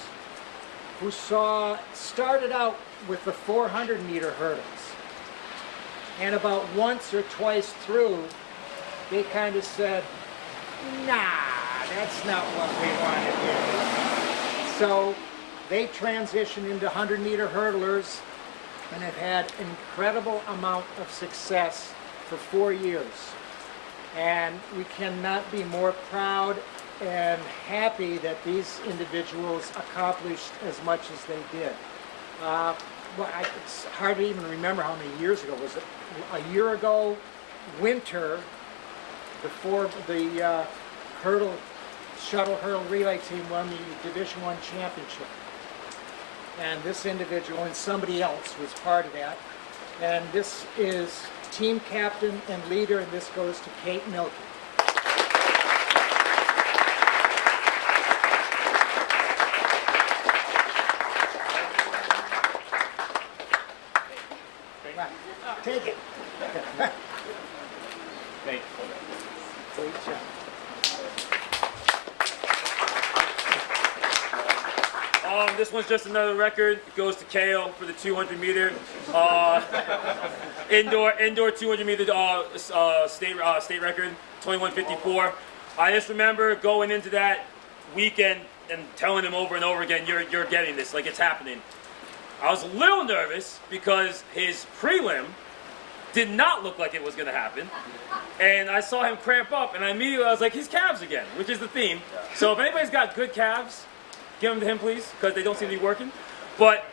who started out with the 400-meter hurdles. And about once or twice through, they kind of said, nah, that's not what we want to do. So they transitioned into 100-meter hurdlers and have had an incredible amount of success for 4 years. And we cannot be more proud and happy that these individuals accomplished as much as they did. It's hard to even remember how many years ago. Was it a year ago, winter, before the shuttle hurdle relay team won the Division I championship. And this individual and somebody else was part of that. And this is team captain and leader, and this goes to Kate Milky. Take it. Thanks. Great job. This one's just another record. It goes to KO for the 200 meter indoor 200 meter state record, 21:54. I just remember going into that weekend and telling him over and over again, "You're getting this. Like, it's happening." I was a little nervous because his prelim did not look like it was going to happen. And I saw him cramp up, and I was like, his calves again, which is the theme. So if anybody's got good calves, give them to him, please, because they don't seem to be working. But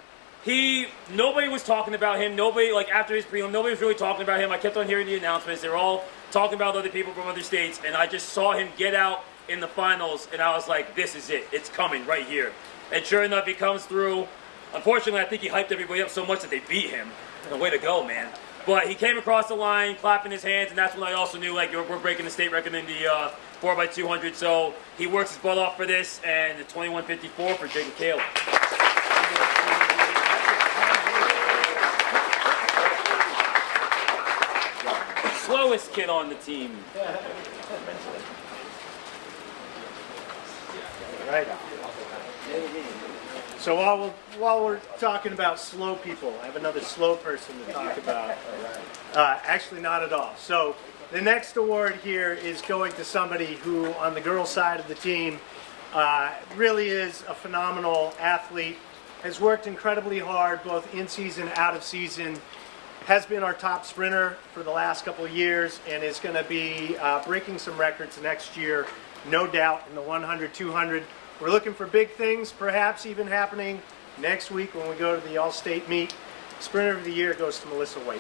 nobody was talking about him. Nobody, like, after his prelim, nobody was really talking about him. I kept on hearing the announcements. They were all talking about other people from other states, and I just saw him get out in the finals, and I was like, this is it. It's coming right here. And sure enough, he comes through. Unfortunately, I think he hyped everybody up so much that they beat him. The way to go, man. But he came across the line, clapping his hands, and that's when I also knew, like, we're breaking the state record in the 4x200. So he works his butt off for this, and the 21:54 for Jacob Caleb. Slowest kid on the team. Right. So while we're talking about slow people, I have another slow person to talk about. Actually, not at all. So the next award here is going to somebody who, on the girls' side of the team, really is a phenomenal athlete, has worked incredibly hard, both in season, out of season, has been our top sprinter for the last couple of years, and is going to be breaking some records next year, no doubt, in the 100, 200. We're looking for big things, perhaps even happening next week when we go to the All-State meet. Sprinter of the Year goes to Melissa White.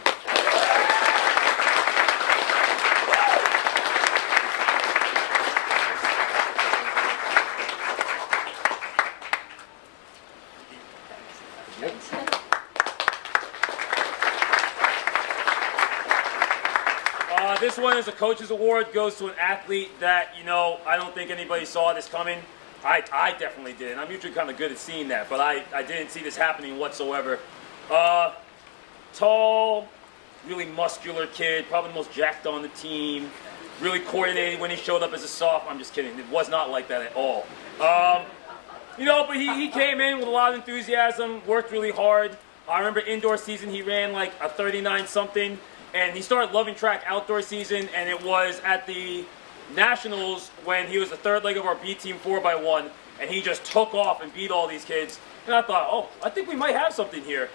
This one is a coach's award, goes to an athlete that, I don't think anybody saw this coming. I definitely did, and I'm usually kind of good at seeing that, but I didn't see this happening whatsoever. Tall, really muscular kid, probably the most jacked on the team, really coordinated when he showed up as a soft. I'm just kidding, it was not like that at all. But he came in with a lot of enthusiasm, worked really hard. I remember indoor season, he ran like a 39-something, and he started loving track outdoor season, and it was at the Nationals when he was the third leg of our B team 4x1, and he just took off and beat all these kids. And I thought, oh, I think we might have something here.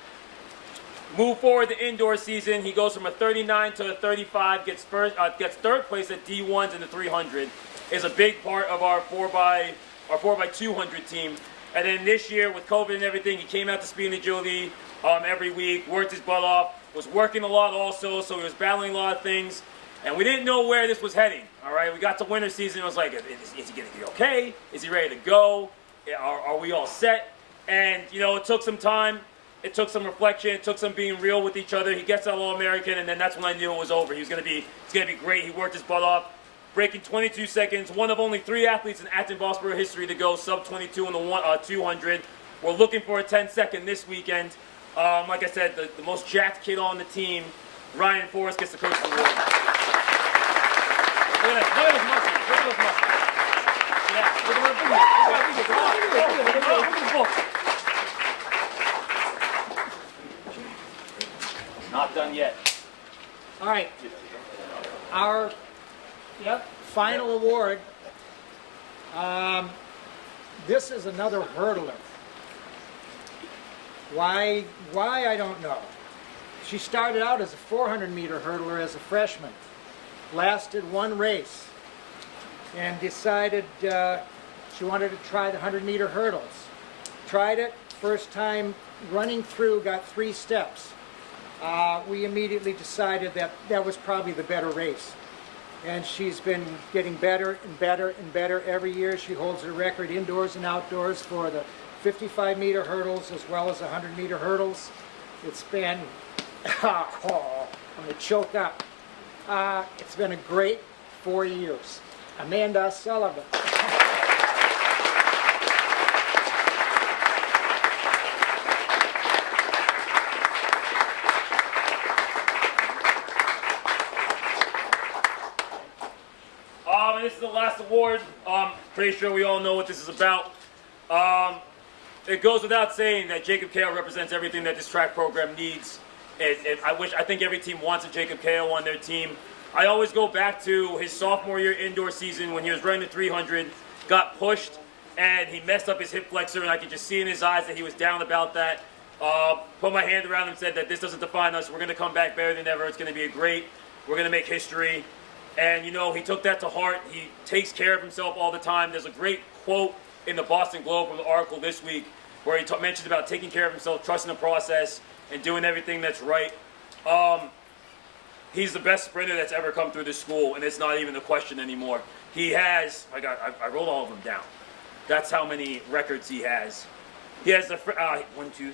Move forward to indoor season, he goes from a 39 to a 35, gets third place at D1s in the 300, is a big part of our 4x200 team. And then this year with COVID and everything, he came out to speed and agility, every week, worked his butt off, was working a lot also, so he was battling a lot of things. And we didn't know where this was heading, all right? We got to winter season, it was like, is he going to be okay? Is he ready to go? Are we all set? And, you know, it took some time. It took some reflection. It took some being real with each other. He gets that All-American, and then that's when I knew it was over. He's going to be great. He worked his butt off, breaking 22 seconds. One of only 3 athletes in Acton-Bosborough history to go sub-22 in the 200. We're looking for a 10-second this weekend. Like I said, the most jacked kid on the team, Ryan Forrest, gets the Coach's Award. Look at that. Look at those muscles. Look at those muscles. Yeah. Look at the book. Not done yet. All right. Our final award. This is another hurdler. Why I don't know. She started out as a 400-meter hurdler as a freshman. Lasted 1 race. And decided she wanted to try the 100-meter hurdles. Tried it. First time running through, got 3 steps. We immediately decided that was probably the better race. And she's been getting better and better and better every year. She holds the record indoors and outdoors for the 55-meter hurdles as well as 100-meter hurdles. It's been, I'm going to choke up. It's been a great 4 years. Amanda Sullivan. This is the last award. Pretty sure we all know what this is about. It goes without saying that Jacob Kao represents everything that this track program needs. I think every team wants a Jacob Kao on their team. I always go back to his sophomore year indoor season when he was running the 300, got pushed, and he messed up his hip flexor, and I could just see in his eyes that he was down about that. Put my hand around him and said that this doesn't define us. We're going to come back better than ever. It's going to be we're going to make history. And, you know, he took that to heart. He takes care of himself all the time. There's a great quote in the Boston Globe from the article this week where he mentions about taking care of himself, trusting the process, and doing everything that's right. He's the best sprinter that's ever come through this school, and it's not even a question anymore. He has, I wrote all of them down. That's how many records he has. He has the, 1, 2,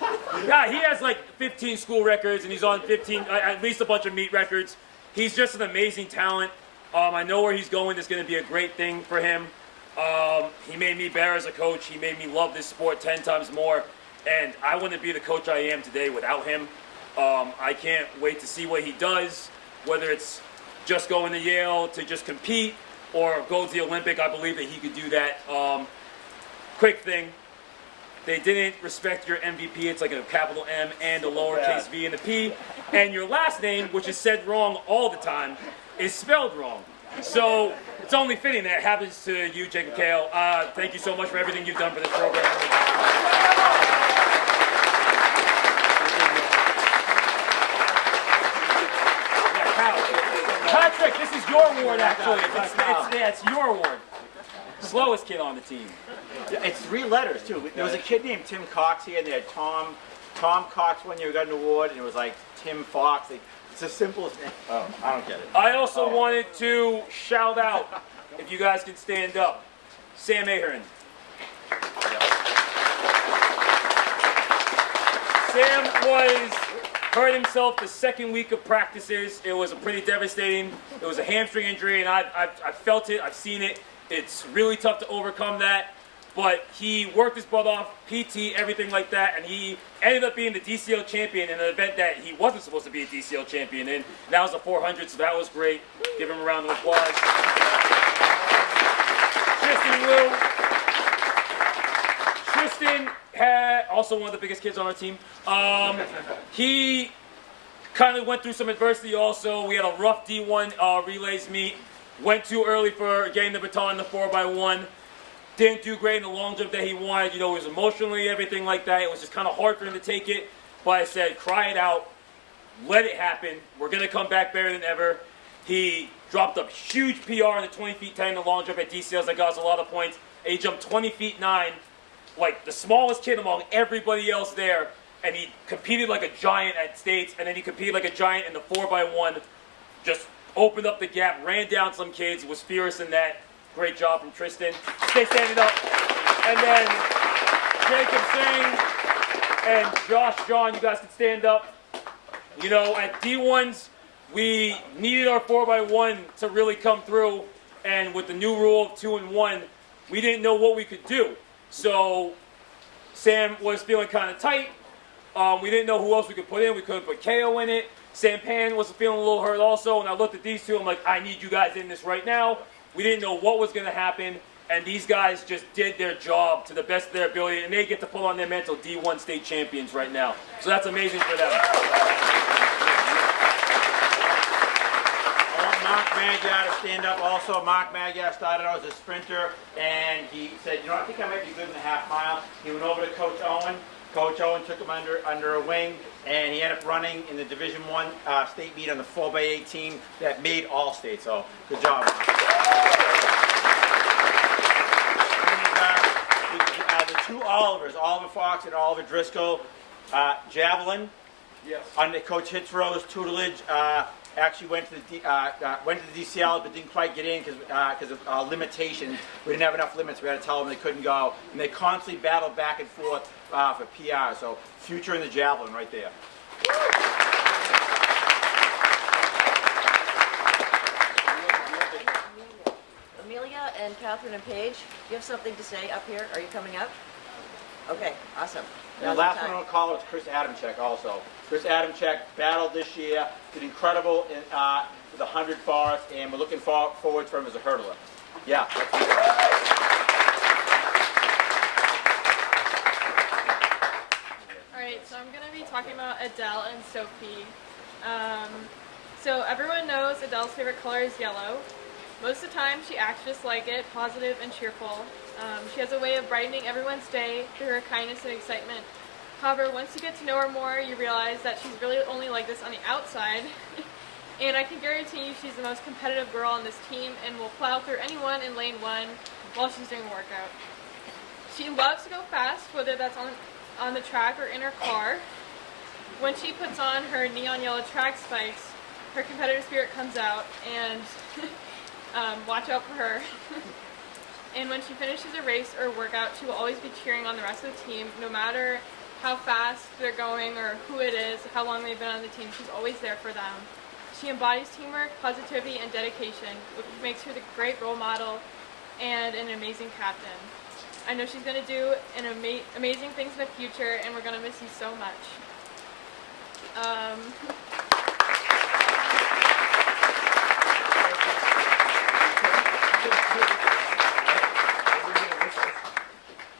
3. Yeah, he has like 15 school records, and he's on 15, at least a bunch of meet records. He's just an amazing talent. I know where he's going is going to be a great thing for him. He made me better as a coach. He made me love this sport 10 times more. And I wouldn't be the coach I am today without him. I can't wait to see what he does, whether it's just going to Yale to just compete or go to the Olympic. I believe that he could do that. Quick thing. They didn't respect your MVP. It's like a capital M and a lowercase v and a P. And your last name, which is said wrong all the time, is spelled wrong. So it's only fitting that it happens to you, Jacob Kao. Thank you so much for everything you've done for this program. Patrick, this is your award, actually. It's your award. Slowest kid on the team. Yeah, it's 3 letters too. There was a kid named Tim Cox here, and they had Tom Cox one year got an award, and it was like Tim Fox. It's the simplest name. Oh, I don't get it. I also wanted to shout out, if you guys can stand up, Sam Ahern. Sam hurt himself the second week of practices. It was a pretty devastating. It was a hamstring injury, and I felt it. I've seen it. It's really tough to overcome that. But he worked his butt off, PT, everything like that, and he ended up being the DCL champion in an event that he wasn't supposed to be a DCL champion in. And that was the 400, so that was great. Give him a round of applause. Tristan had also one of the biggest kids on our team. He kind of went through some adversity also. We had a rough D1 relays meet. Went too early for getting the baton in the 4x1. Didn't do great in the long jump that he wanted. You know, it was emotionally, everything like that. It was just kind of hard for him to take it. But I said, cry it out. Let it happen. We're going to come back better than ever. He dropped a huge PR in the 20 feet 10 in the long jump at DCLs that got us a lot of points. And he jumped 20 feet 9 like the smallest kid among everybody else there, and he competed like a giant at states, and then he competed like a giant in the 4x1. Just opened up the gap, ran down some kids, was fierce in that. Great job from Tristan. Stay standing up. And then Jacob Singh and Josh John, you guys can stand up. You know, at D1s, we needed our 4x1 to really come through, and with the new rule of 2 and 1, we didn't know what we could do. So Sam was feeling kind of tight. We didn't know who else we could put in. We couldn't put KO in it. Sampan was feeling a little hurt also, and I looked at these two. I'm like, I need you guys in this right now. We didn't know what was going to happen, and these guys just did their job to the best of their ability, and they get to pull on their mantle D1 state champions right now. So that's amazing for them. I want Mark Magyar to stand up also. Mark Magyar started out as a sprinter, and he said, you know, I think I might be good in the half mile. He went over to Coach Owen. Coach Owen took him under a wing, and he ended up running in the Division I state meet on the 4x8 team that made all state. So good job, Mark. The two Olivers, Oliver Fox and Oliver Driscoll, javelin. Yes. Under Coach Hitzrow's tutelage, actually went to the DCL but didn't quite get in because of limitations. We didn't have enough limits. We had to tell them they couldn't go, and they constantly battled back and forth for PR. So future in the javelin right there. Amelia and Catherine and Paige, you have something to say up here? Are you coming up? Okay, awesome. And the last one on the call is Chris Adamczyk also. Chris Adamczyk battled this year, did incredible in the 100 bars, and we're looking forward for him as a hurdler. Yeah. Alright, so I'm going to be talking about Adele and Sophie. So everyone knows Adele's favorite color is yellow. Most of the time she acts just like it, positive and cheerful. She has a way of brightening everyone's day through her kindness and excitement. However, once you get to know her more, you realize that she's really only like this on the outside. And I can guarantee you she's the most competitive girl on this team and will plow through anyone in lane 1 while she's doing a workout. She loves to go fast, whether that's on the track or in her car. When she puts on her neon yellow track spikes, her competitive spirit comes out, and watch out for her. And when she finishes a race or workout, she will always be cheering on the rest of the team, no matter how fast they're going or who it is, how long they've been on the team. She's always there for them. She embodies teamwork, positivity, and dedication, which makes her the great role model and an amazing captain. I know she's going to do amazing things in the future, and we're going to miss you so much.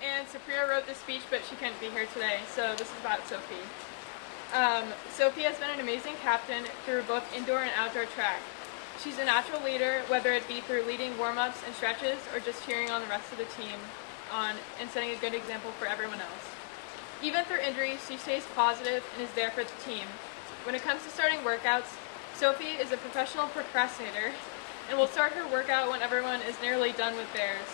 And Supriya wrote this speech, but she couldn't be here today, so this is about Sophie. Sophie has been an amazing captain through both indoor and outdoor track. She's a natural leader, whether it be through leading warm-ups and stretches or just cheering on the rest of the team and setting a good example for everyone else. Even through injuries, she stays positive and is there for the team. When it comes to starting workouts, Sophie is a professional procrastinator and will start her workout when everyone is nearly done with theirs.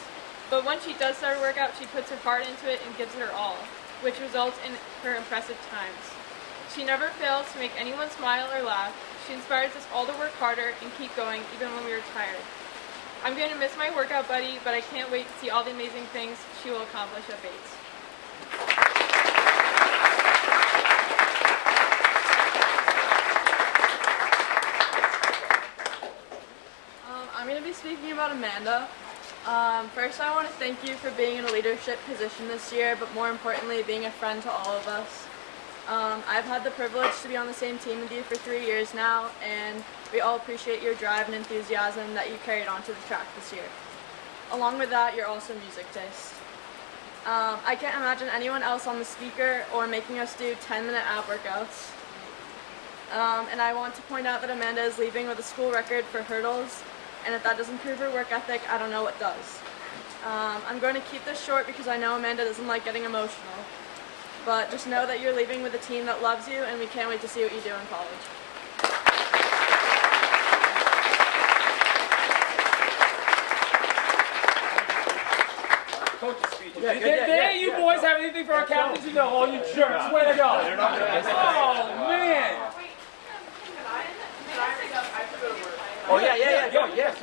But when she does start a workout, she puts her heart into it and gives it her all, which results in her impressive times. She never fails to make anyone smile or laugh. She inspires us all to work harder and keep going even when we are tired. I'm going to miss my workout buddy, but I can't wait to see all the amazing things she will accomplish at Bates. I'm going to be speaking about Amanda. First, I want to thank you for being in a leadership position this year, but more importantly, being a friend to all of us. I've had the privilege to be on the same team with you for 3 years now, and we all appreciate your drive and enthusiasm that you carried onto the track this year. Along with that, your awesome music taste. I can't imagine anyone else on the speaker or making us do 10-minute ab workouts. And I want to point out that Amanda is leaving with a school record for hurdles, and if that doesn't prove her work ethic, I don't know what does. I'm going to keep this short because I know Amanda doesn't like getting emotional. But just know that you're leaving with a team that loves you, and we can't wait to see what you do in college. Coach's speech Did you boys have anything for our captains? You know, all you jerks. Way to go. Oh, man. Oh, yeah, go. Yes.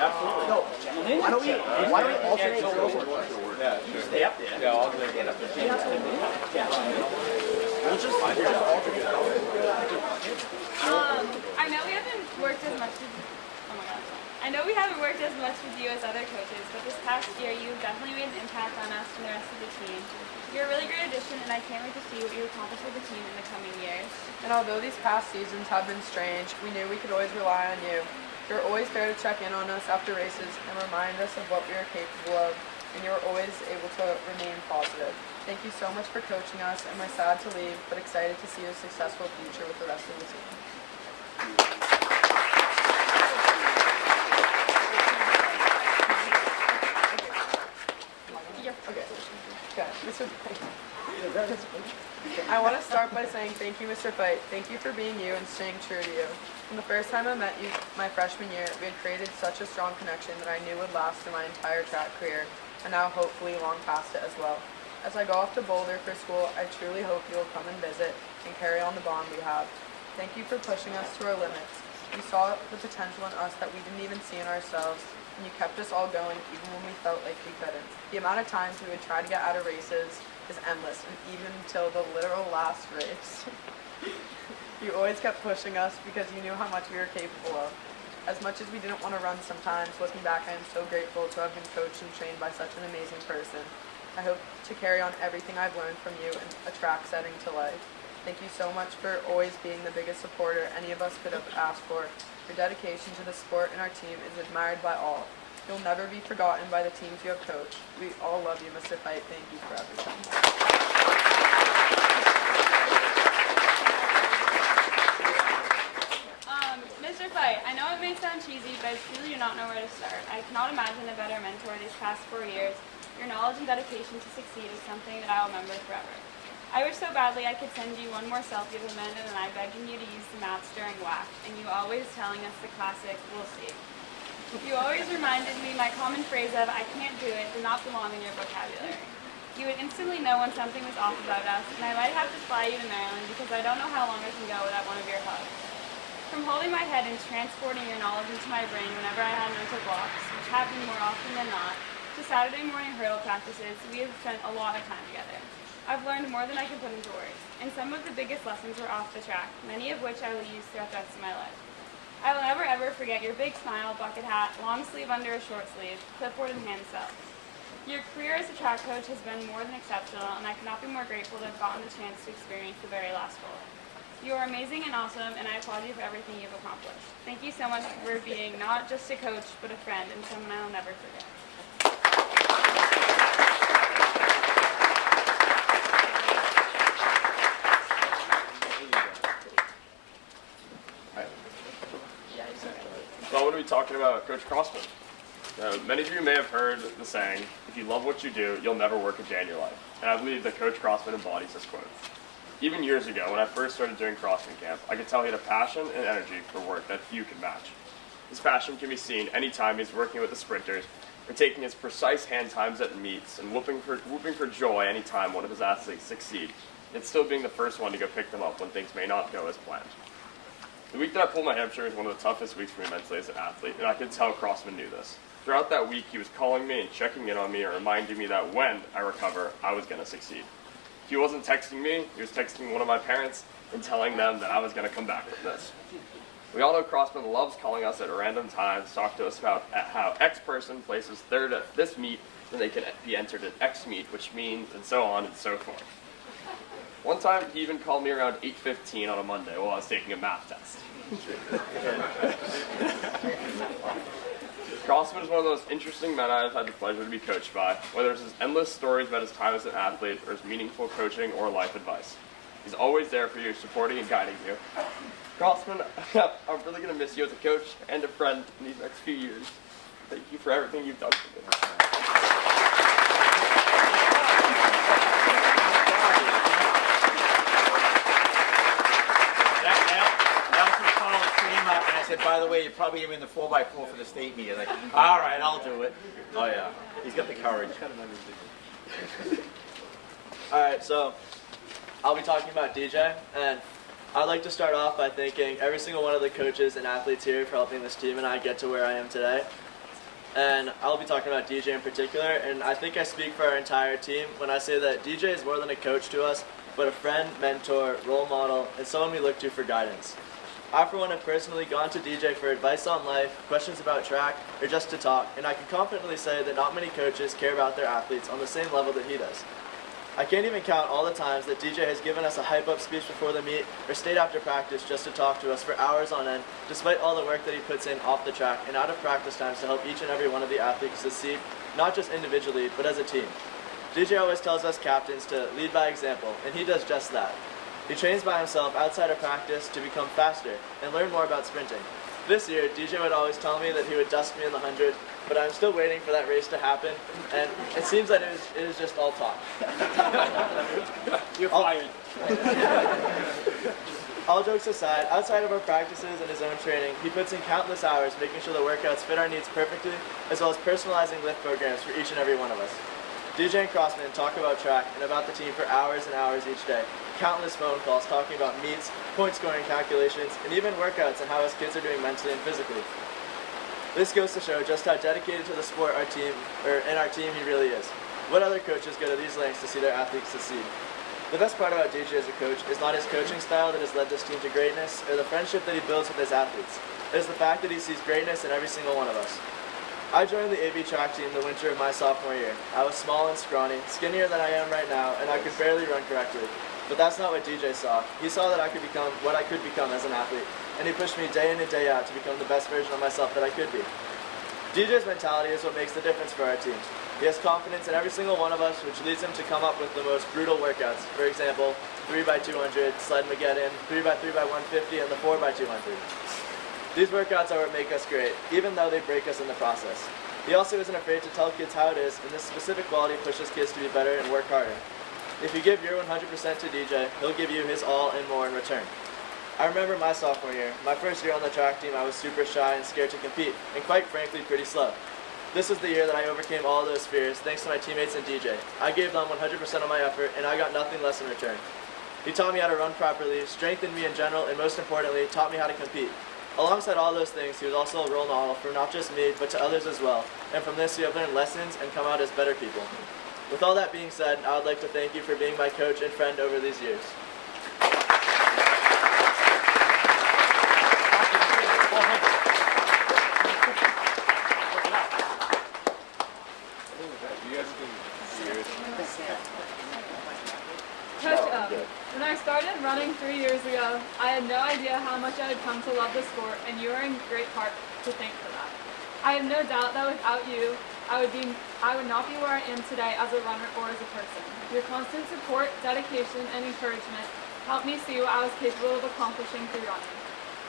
Absolutely. No, why don't we alternate girls and boys? Yeah, sure. Stay up there. Yeah, I'll do it. We'll just alternate. I know we haven't worked as much with I know we haven't worked as much with you as other coaches, but this past year you've definitely made an impact on us and the rest of the team. You're a really great addition, and I can't wait to see what you accomplish with the team in the coming years. And although these past seasons have been strange, we knew we could always rely on you. You're always there to check in on us after races and remind us of what we are capable of, and you're always able to remain positive. Thank you so much for coaching us, and we're sad to leave, but excited to see your successful future with the rest of the team. I want to start by saying thank you, Mr. Fight. Thank you for being you and staying true to you. From the first time I met you my freshman year, we had created such a strong connection that I knew would last through my entire track career, and now hopefully long past it as well. As I go off to Boulder for school, I truly hope you will come and visit and carry on the bond we have. Thank you for pushing us to our limits. You saw the potential in us that we didn't even see in ourselves, and you kept us all going even when we felt like we couldn't. The amount of times we would try to get out of races is endless, and even until the literal last race. You always kept pushing us because you knew how much we were capable of. As much as we didn't want to run sometimes, looking back, I am so grateful to have been coached and trained by such an amazing person. I hope to carry on everything I've learned from you in a track setting to life. Thank you so much for always being the biggest supporter any of us could have asked for. Your dedication to the sport and our team is admired by all. You'll never be forgotten by the teams you have coached. We all love you, Mr. Fight. Thank you for everything. Mr. Fight, I know it may sound cheesy, but I truly do not know where to start. I cannot imagine a better mentor these past 4 years. Your knowledge and dedication to succeed is something that I will remember forever. I wish so badly I could send you one more selfie of Amanda and I begging you to use the mats during WAC, and you always telling us the classic, "We'll see." You always reminded me my common phrase of "I can't do it" did not belong in your vocabulary. You would instantly know when something was off about us, and I might have to fly you to Maryland because I don't know how long I can go without one of your hugs. From holding my head and transporting your knowledge into my brain whenever I had mental blocks, which happened more often than not, to Saturday morning hurdle practices, we have spent a lot of time together. I've learned more than I can put into words, and some of the biggest lessons were off the track, many of which I will use throughout the rest of my life. I will never ever forget your big smile, bucket hat, long sleeve under a short sleeve, clipboard in hand self. Your career as a track coach has been more than exceptional, and I cannot be more grateful to have gotten the chance to experience the very last goal. You are amazing and awesome, and I applaud you for everything you've accomplished. Thank you so much for being not just a coach, but a friend, and someone I will never forget. So I'm going to be talking about Coach Crossman. Many of you may have heard the saying, if you love what you do, you'll never work a day in your life. And I believe that Coach Crossman embodies this quote. Even years ago, when I first started doing CrossFit camp, I could tell he had a passion and energy for work that few can match. His passion can be seen anytime he's working with the sprinters, or taking his precise hand times at meets, and whooping for joy anytime one of his athletes succeed, and still being the first one to go pick them up when things may not go as planned. The week that I pulled my hamstring was one of the toughest weeks for me mentally as an athlete, and I could tell Crossman knew this. Throughout that week, he was calling me and checking in on me and reminding me that when I recover, I was going to succeed. He wasn't texting me, he was texting one of my parents and telling them that I was going to come back from this. We all know Crossman loves calling us at random times, talk to us about how X person places third at this meet, then they can be entered at X meet, which means, and so on and so forth. One time, he even called me around 8:15 on a Monday while I was taking a math test. Crossman is one of the most interesting men I've had the pleasure to be coached by, whether it's his endless stories about his time as an athlete or his meaningful coaching or life advice. He's always there for you, supporting and guiding you. Crossman, I'm really going to miss you as a coach and a friend in these next few years. Thank you for everything you've done for me. That was what's called frame up as said, by the way, you're probably giving the 4x4 for the state meet. Like, all right, I'll do it. Oh yeah, he's got the courage. All right, so I'll be talking about DJ, and I'd like to start off by thanking every single one of the coaches and athletes here for helping this team and I get to where I am today. And I'll be talking about DJ in particular, and I think I speak for our entire team when I say that DJ is more than a coach to us, but a friend, mentor, role model, and someone we look to for guidance. I, for one, have personally gone to DJ for advice on life, questions about track, or just to talk, and I can confidently say that not many coaches care about their athletes on the same level that he does. I can't even count all the times that DJ has given us a hype-up speech before the meet or stayed after practice just to talk to us for hours on end, despite all the work that he puts in off the track and out of practice times to help each and every one of the athletes succeed, not just individually, but as a team. DJ always tells us captains to lead by example, and he does just that. He trains by himself outside of practice to become faster and learn more about sprinting. This year, DJ would always tell me that he would dust me in the 100, but I'm still waiting for that race to happen, and it seems that it is just all talk. You're fired. All jokes aside, outside of our practices and his own training, he puts in countless hours making sure the workouts fit our needs perfectly, as well as personalizing lift programs for each and every one of us. DJ and Crossman talk about track and about the team for hours and hours each day. Countless phone calls talking about meets, point scoring calculations, and even workouts and how his kids are doing mentally and physically. This goes to show just how dedicated to the sport our team he really is. What other coaches go to these lengths to see their athletes succeed? The best part about DJ as a coach is not his coaching style that has led this team to greatness, or the friendship that he builds with his athletes. It is the fact that he sees greatness in every single one of us. I joined the AB track team the winter of my sophomore year. I was small and scrawny, skinnier than I am right now, and I could barely run correctly. But that's not what DJ saw. He saw that I could become what I could become as an athlete, and he pushed me day in and day out to become the best version of myself that I could be. DJ's mentality is what makes the difference for our team. He has confidence in every single one of us, which leads him to come up with the most brutal workouts. For example, 3x200, sled Mageddon, 3x3x150, and the 4x200. These workouts are what make us great, even though they break us in the process. He also isn't afraid to tell kids how it is, and this specific quality pushes kids to be better and work harder. If you give your 100% to DJ, he'll give you his all and more in return. I remember my sophomore year. My first year on the track team, I was super shy and scared to compete, and quite frankly, pretty slow. This was the year that I overcame all those fears, thanks to my teammates and DJ. I gave them 100% of my effort, and I got nothing less in return. He taught me how to run properly, strengthened me in general, and most importantly, taught me how to compete. Alongside all those things, he was also a role model for not just me, but to others as well. And from this, we have learned lessons and come out as better people. With all that being said, I would like to thank you for being my coach and friend over these years. Coach, when I started running 3 years ago, I had no idea how much I had come to love the sport, and you are in great part to thank for that. I have no doubt that without you, I would not be where I am today as a runner or as a person. Your constant support, dedication, and encouragement helped me see what I was capable of accomplishing through running.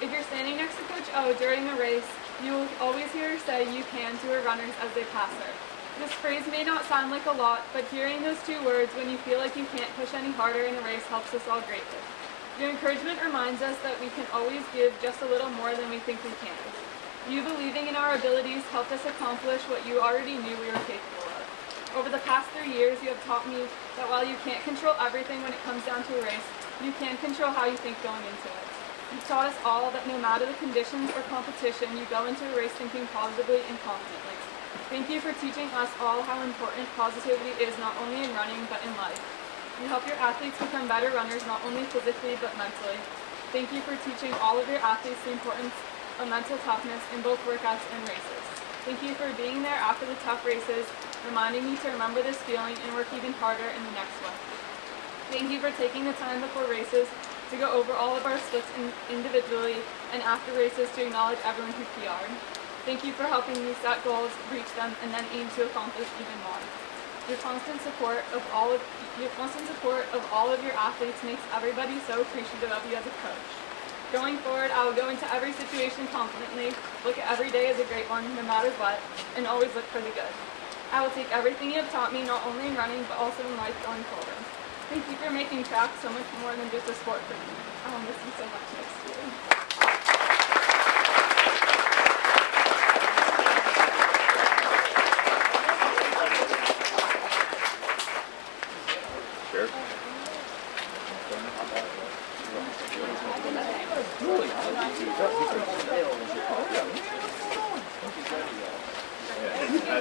If you're standing next to Coach O during a race, you will always hear her say "you can" to her runners as they pass her. This phrase may not sound like a lot, but hearing those two words when you feel like you can't push any harder in a race helps us all greatly. Your encouragement reminds us that we can always give just a little more than we think we can. You believing in our abilities helped us accomplish what you already knew we were capable of. Over the past 3 years, you have taught me that while you can't control everything when it comes down to a race, you can control how you think going into it. You've taught us all that no matter the conditions or competition, you go into a race thinking positively and confidently. Thank you for teaching us all how important positivity is not only in running, but in life. You help your athletes become better runners not only physically, but mentally. Thank you for teaching all of your athletes the importance of mental toughness in both workouts and races. Thank you for being there after the tough races, reminding me to remember this feeling and work even harder in the next one. Thank you for taking the time before races to go over all of our splits individually, and after races to acknowledge everyone who PR'd. Thank you for helping me set goals, reach them, and then aim to accomplish even more. Your constant support of all of your athletes makes everybody so appreciative of you as a coach. Going forward, I will go into every situation confidently, look at every day as a great one, no matter what, and always look for the good. I will take everything you have taught me, not only in running, but also in life going forward. Thank you for making track so much more than just a sport for me. I will miss you so much next year.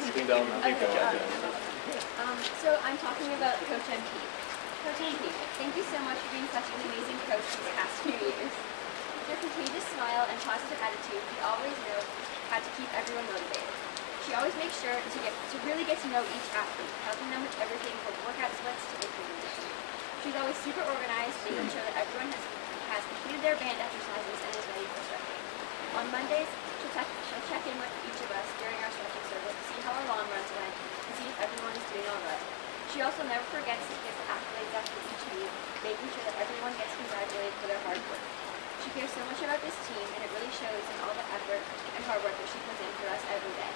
Yes, you can tell them. Okay. So I'm talking about Coach MP. Coach MP, thank you so much for being such an amazing coach these past few years. With your contagious smile and positive attitude, you always know how to keep everyone motivated. She always makes sure to really get to know each athlete, helping them with everything from workout splits to implementation. She's always super organized, making sure that everyone has completed their band exercises and is ready for stretching. On Mondays, she'll check in with each of us during our stretching service to see how our long runs went and see if everyone is doing all right. She also never forgets to give accolades after each meet, making sure that everyone gets congratulated for their hard work. She cares so much about this team, and it really shows in all the effort and hard work that she puts in for us every day.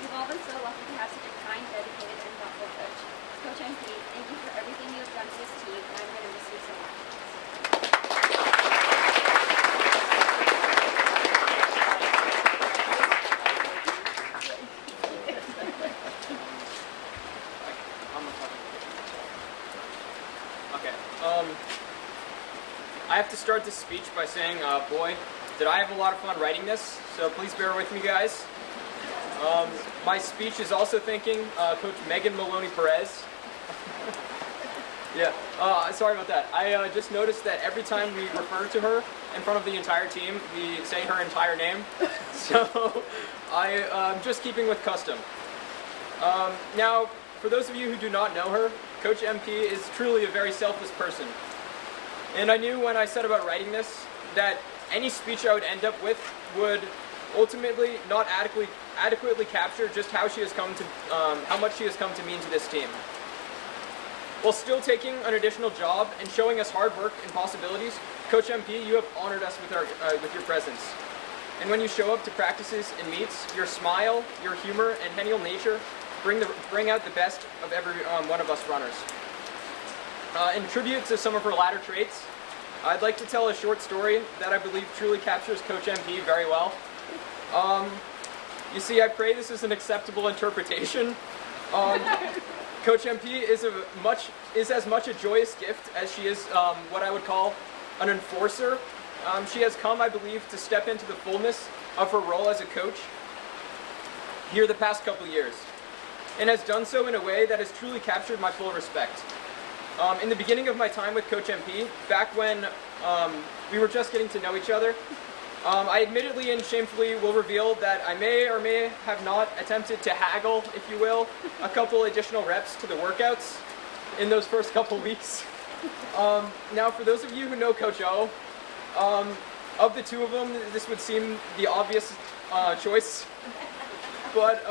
We've all been so lucky to have such a kind, dedicated, and thoughtful coach. Coach MP, thank you for everything you have done for this team, and I'm going to miss you so much. I have to start this speech by saying, boy, did I have a lot of fun writing this, so please bear with me, guys. My speech is also thanking Coach Megan Maloney Perez. Yeah, sorry about that. I just noticed that every time we refer to her in front of the entire team, we say her entire name. So I'm just keeping with custom. Now, for those of you who do not know her, Coach MP is truly a very selfless person. And I knew when I set about writing this that any speech I would end up with would ultimately not adequately capture just how she has come to, how much she has come to mean to this team. While still taking an additional job and showing us hard work and possibilities, Coach MP, you have honored us with your presence. And when you show up to practices and meets, your smile, your humor, and genial nature bring out the best of every one of us runners. In tribute to some of her latter traits, I'd like to tell a short story that I believe truly captures Coach MP very well. You see, I pray this is an acceptable interpretation. Coach MP is as much a joyous gift as she is what I would call an enforcer. She has come, I believe, to step into the fullness of her role as a coach here the past couple years, and has done so in a way that has truly captured my full respect. In the beginning of my time with Coach MP, back when we were just getting to know each other, I admittedly and shamefully will reveal that I may or may have not attempted to haggle, if you will, a couple additional reps to the workouts in those first couple weeks. Now, for those of you who know Coach O, of the two of them, this would seem the obvious choice. But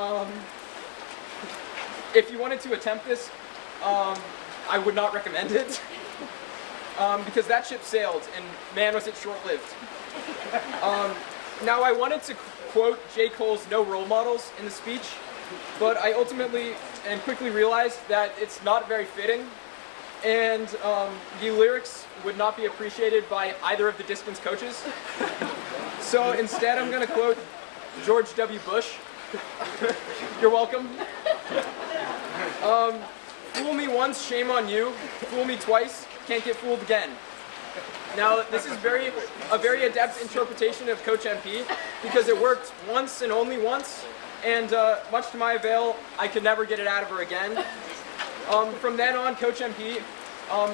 if you wanted to attempt this, I would not recommend it, because that ship sailed, and man, was it short-lived. Now, I wanted to quote J. Cole's "No Role Models" in the speech, but I ultimately and quickly realized that it's not very fitting, and the lyrics would not be appreciated by either of the distance coaches. So instead, I'm going to quote George W. Bush. You're welcome. Fool me once, shame on you. Fool me twice, can't get fooled again. Now, this is a very adept interpretation of Coach MP, because it worked once and only once, and much to my avail, I could never get it out of her again. From then on, Coach MP,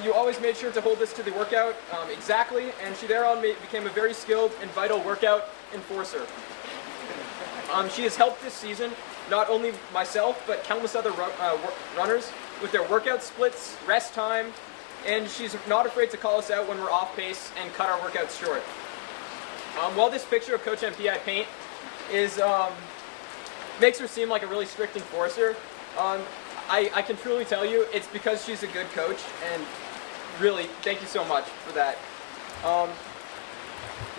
you always made sure to hold this to the workout exactly, and she thereon became a very skilled and vital workout enforcer. She has helped this season, not only myself, but countless other runners with their workout splits, rest time, and she's not afraid to call us out when we're off pace and cut our workouts short. While this picture of Coach MP I paint makes her seem like a really strict enforcer, I can truly tell you it's because she's a good coach, and really, thank you so much for that.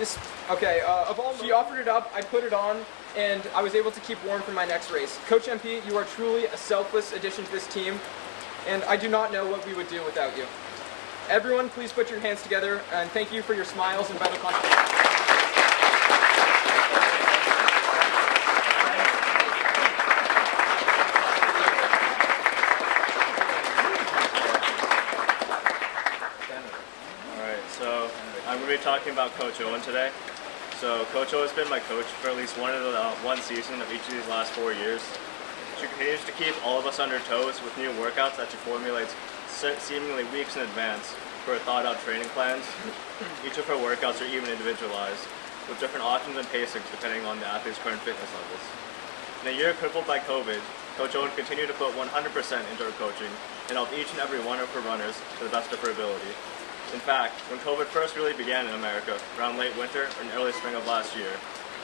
She offered it up, I put it on, and I was able to keep warm for my next race. Coach MP, you are truly a selfless addition to this team, and I do not know what we would do without you. Everyone, please put your hands together, and thank you for your smiles and vital contributions. Alright, so I'm going to be talking about Coach Owen today. So Coach O has been my coach for at least one season of each of these last 4 years. She continues to keep all of us on her toes with new workouts that she formulates seemingly weeks in advance for her thought-out training plans. Each of her workouts are even individualized, with different options and pacings depending on the athlete's current fitness levels. In a year crippled by COVID, Coach Owen continued to put 100% into her coaching and helped each and every one of her runners to the best of her ability. In fact, when COVID first really began in America, around late winter and early spring of last year,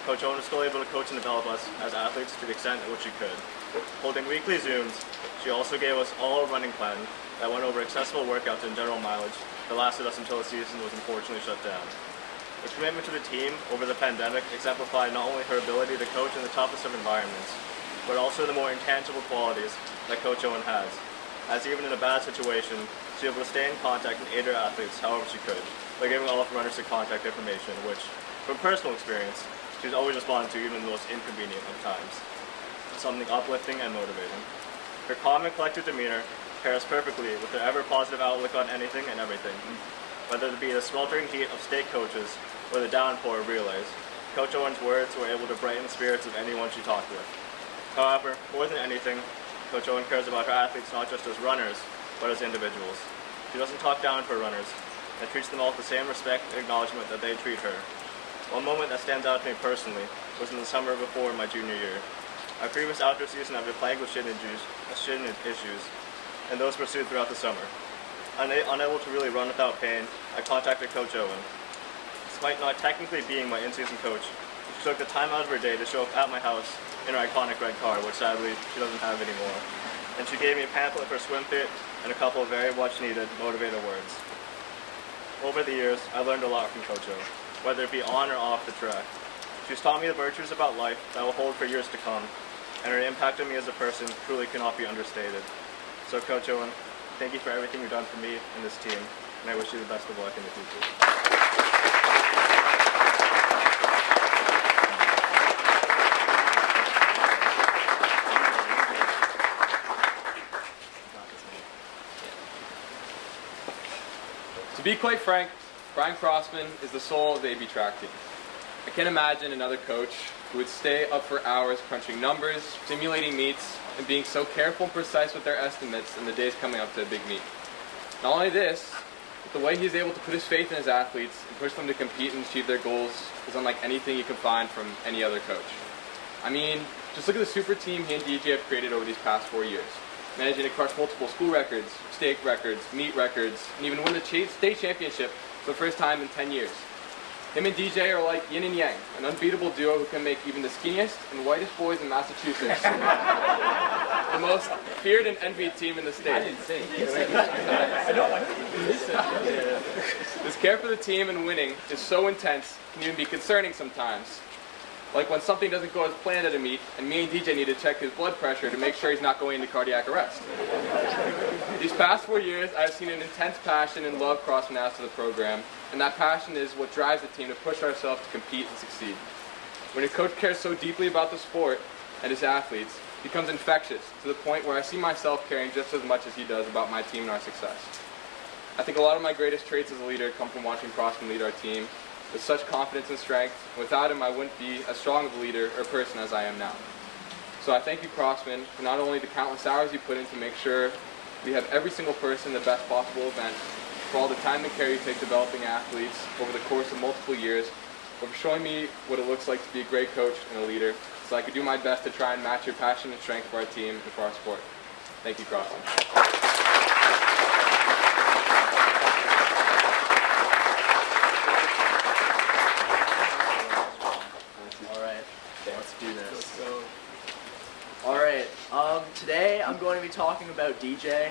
Coach Owen was still able to coach and develop us as athletes to the extent at which she could. Holding weekly Zooms, she also gave us all a running plan that went over accessible workouts and general mileage that lasted us until the season was unfortunately shut down. Her commitment to the team over the pandemic exemplified not only her ability to coach in the toughest of environments, but also the more intangible qualities that Coach Owen has, as even in a bad situation, she was able to stay in contact and aid her athletes however she could, by giving all of her runners the contact information, which, from personal experience, she was always responding to even the most inconvenient of times. Something uplifting and motivating. Her calm and collected demeanor pairs perfectly with her ever-positive outlook on anything and everything. Whether it be the sweltering heat of state coaches or the downpour of relays, Coach Owen's words were able to brighten the spirits of anyone she talked with. However, more than anything, Coach Owen cares about her athletes not just as runners, but as individuals. She doesn't talk down to her runners, and treats them all with the same respect and acknowledgement that they treat her. One moment that stands out to me personally was in the summer before my junior year. Our previous outdoor season had been plagued with shin issues, and those pursued throughout the summer. Unable to really run without pain, I contacted Coach Owen. Despite not technically being my in-season coach, she took the time out of her day to show up at my house in her iconic red car, which sadly she doesn't have anymore. And she gave me a pamphlet for swim fit and a couple of very much needed motivator words. Over the years, I learned a lot from Coach Owen, whether it be on or off the track. She's taught me the virtues about life that will hold for years to come, and her impact on me as a person truly cannot be understated. So Coach Owen, thank you for everything you've done for me and this team, and I wish you the best of luck in the future. To be quite frank, Brian Crossman is the soul of the AB track team. I can't imagine another coach who would stay up for hours crunching numbers, simulating meets, and being so careful and precise with their estimates in the days coming up to a big meet. Not only this, but the way he's able to put his faith in his athletes and push them to compete and achieve their goals is unlike anything you can find from any other coach. I mean, just look at the super team he and DJ have created over these past 4 years, managing to crush multiple school records, state records, meet records, and even win the state championship for the first time in 10 years. Him and DJ are like yin and yang, an unbeatable duo who can make even the skinniest and whitest boys in Massachusetts the most feared and envied team in the state. I didn't say His care for the team and winning is so intense, it can even be concerning sometimes. Like when something doesn't go as planned at a meet, and me and DJ need to check his blood pressure to make sure he's not going into cardiac arrest. These past 4 years, I've seen an intense passion and love Crossman has to the program, and that passion is what drives the team to push ourselves to compete and succeed. When a coach cares so deeply about the sport and his athletes, it becomes infectious to the point where I see myself caring just as much as he does about my team and our success. I think a lot of my greatest traits as a leader come from watching Crossman lead our team with such confidence and strength. Without him, I wouldn't be as strong of a leader or person as I am now. So I thank you, Crossman, for not only the countless hours you put in to make sure we have every single person in the best possible event, for all the time and care you take developing athletes over the course of multiple years, but for showing me what it looks like to be a great coach and a leader, so I could do my best to try and match your passion and strength for our team and for our sport. Thank you, Crossman. Let's do this. Alright, today I'm going to be talking about DJ.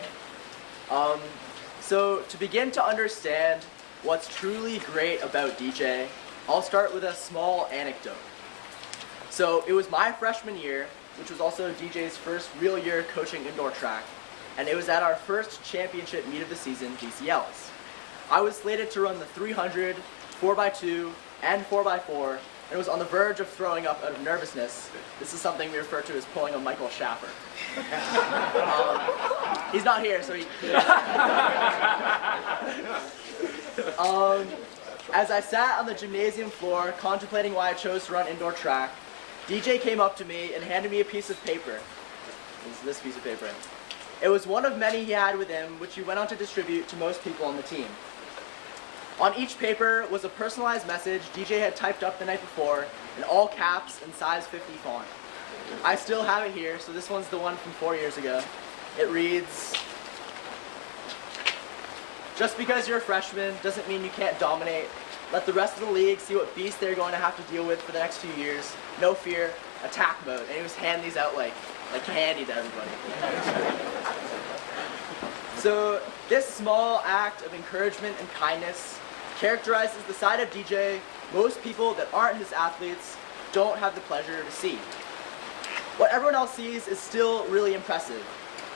So to begin to understand what's truly great about DJ, I'll start with a small anecdote. So it was my freshman year, which was also DJ's first real year coaching indoor track, and it was at our first championship meet of the season, DCLs. I was slated to run the 300, 4x2, and 4x4, and was on the verge of throwing up out of nervousness. This is something we refer to as pulling a Michael Schaffer. He's not here, so he... As I sat on the gymnasium floor contemplating why I chose to run indoor track, DJ came up to me and handed me a piece of paper. is this piece of paper. It was one of many he had with him, which he went on to distribute to most people on the team. On each paper was a personalized message DJ had typed up the night before in all caps and size 50 font. I still have it here, so this one's the one from 4 years ago. It reads, "Just because you're a freshman doesn't mean you can't dominate. Let the rest of the league see what beast they're going to have to deal with for the next few years. No fear, attack mode." And he was handing these out like candy to everybody. So this small act of encouragement and kindness characterizes the side of DJ most people that aren't his athletes don't have the pleasure to see. What everyone else sees is still really impressive.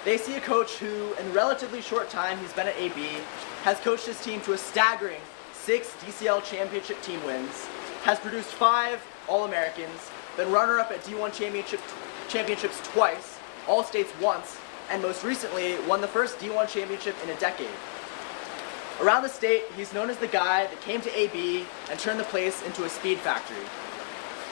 They see a coach who, in a relatively short time he's been at AB, has coached his team to a staggering 6 DCL championship team wins, has produced 5 All-Americans, been runner-up at D1 championships twice, All-States once, and most recently won the first D1 championship in a decade. Around the state, he's known as the guy that came to AB and turned the place into a speed factory.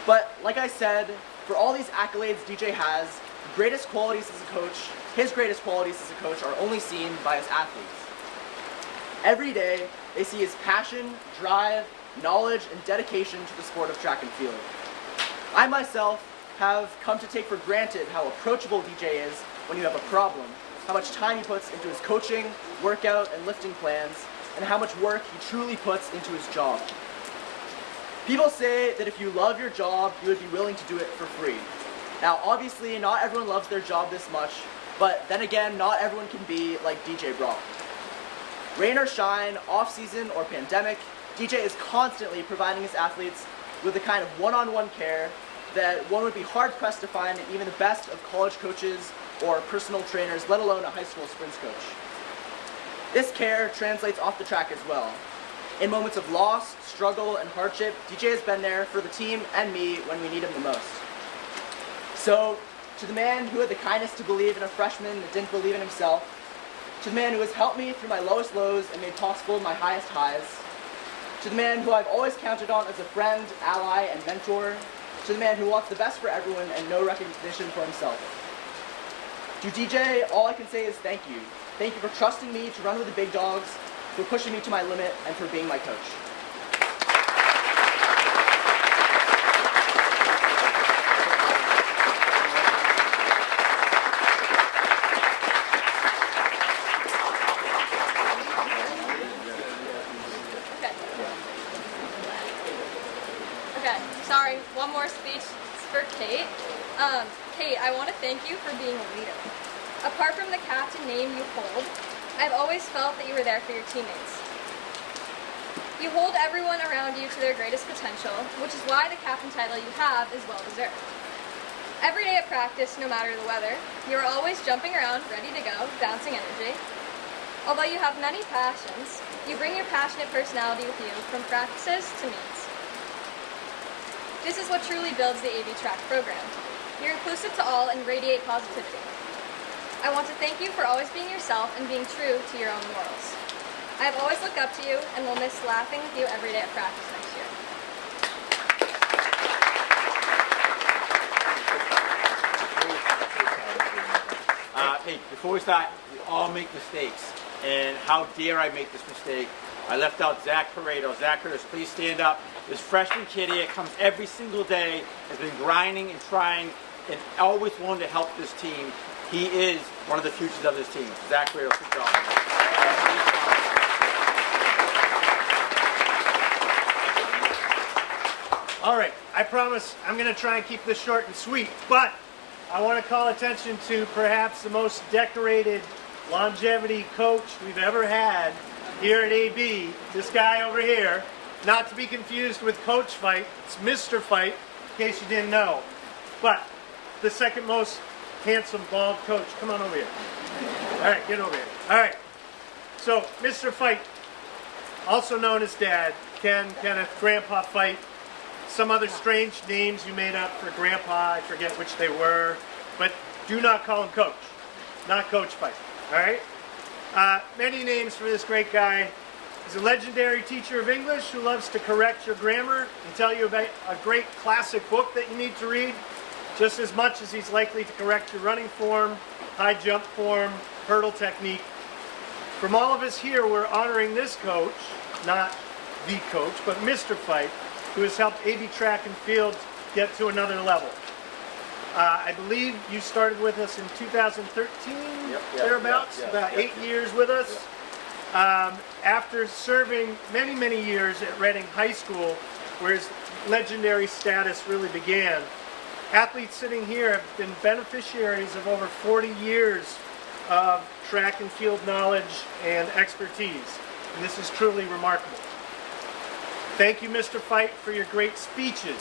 But like I said, for all these accolades DJ has, his greatest qualities as a coach are only seen by his athletes. Every day, they see his passion, drive, knowledge, and dedication to the sport of track and field. I myself have come to take for granted how approachable DJ is when you have a problem, how much time he puts into his coaching, workout, and lifting plans, and how much work he truly puts into his job. People say that if you love your job, you would be willing to do it for free. Now, obviously, not everyone loves their job this much, but then again, not everyone can be like DJ Brock. Rain or shine, off-season or pandemic, DJ is constantly providing his athletes with the kind of one-on-one care that one would be hard-pressed to find in even the best of college coaches or personal trainers, let alone a high school sprints coach. This care translates off the track as well. In moments of loss, struggle, and hardship, DJ has been there for the team and me when we need him the most. So, to the man who had the kindness to believe in a freshman that didn't believe in himself, to the man who has helped me through my lowest lows and made possible my highest highs, to the man who I've always counted on as a friend, ally, and mentor, to the man who wants the best for everyone and no recognition for himself. To DJ, all I can say is thank you. Thank you for trusting me to run with the big dogs, for pushing me to my limit, and for being my coach. Okay, sorry, one more speech for Kate. Kate, I want to thank you for being a leader. Apart from the captain name you hold, I've always felt that you were there for your teammates. You hold everyone around you to their greatest potential, which is why the captain title you have is well deserved. Every day at practice, no matter the weather, you are always jumping around, ready to go, bouncing energy. Although you have many passions, you bring your passionate personality with you from practices to meets. This is what truly builds the AV track program. You're inclusive to all and radiate positivity. I want to thank you for always being yourself and being true to your own morals. I have always looked up to you and will miss laughing with you every day at practice next year. Hey, before we start, we all make mistakes. And how dare I make this mistake? I left out Zach Pareto. Zach Curtis, please stand up. This freshman kid here comes every single day, has been grinding and trying, and always wanted to help this team. He is one of the futures of this team. Zach Pareto, good job. All right, I promise I'm going to try and keep this short and sweet, but I want to call attention to perhaps the most decorated longevity coach we've ever had here at AB. This guy over here, not to be confused with Coach Fight, it's Mr. Fight, in case you didn't know. But the second most handsome bald coach. Come on over here. All right, get over here. All right. So, Mr. Fight, also known as Dad, Ken, Kenneth, Grandpa Fight, some other strange names you made up for Grandpa, I forget which they were, but do not call him Coach, not Coach Fight, all right? Many names for this great guy. He's a legendary teacher of English who loves to correct your grammar and tell you about a great classic book that you need to read. just as much as he's likely to correct your running form, high jump form, hurdle technique. From all of us here, we're honoring this coach, not the coach, but Mr. Fight, who has helped AB Track and Field get to another level. I believe you started with us in 2013, thereabouts, about 8 years with us. After serving many, many years at Reading High School, where his legendary status really began, athletes sitting here have been beneficiaries of over 40 years of track and field knowledge and expertise. And this is truly remarkable. Thank you, Mr. Fight, for your great speeches.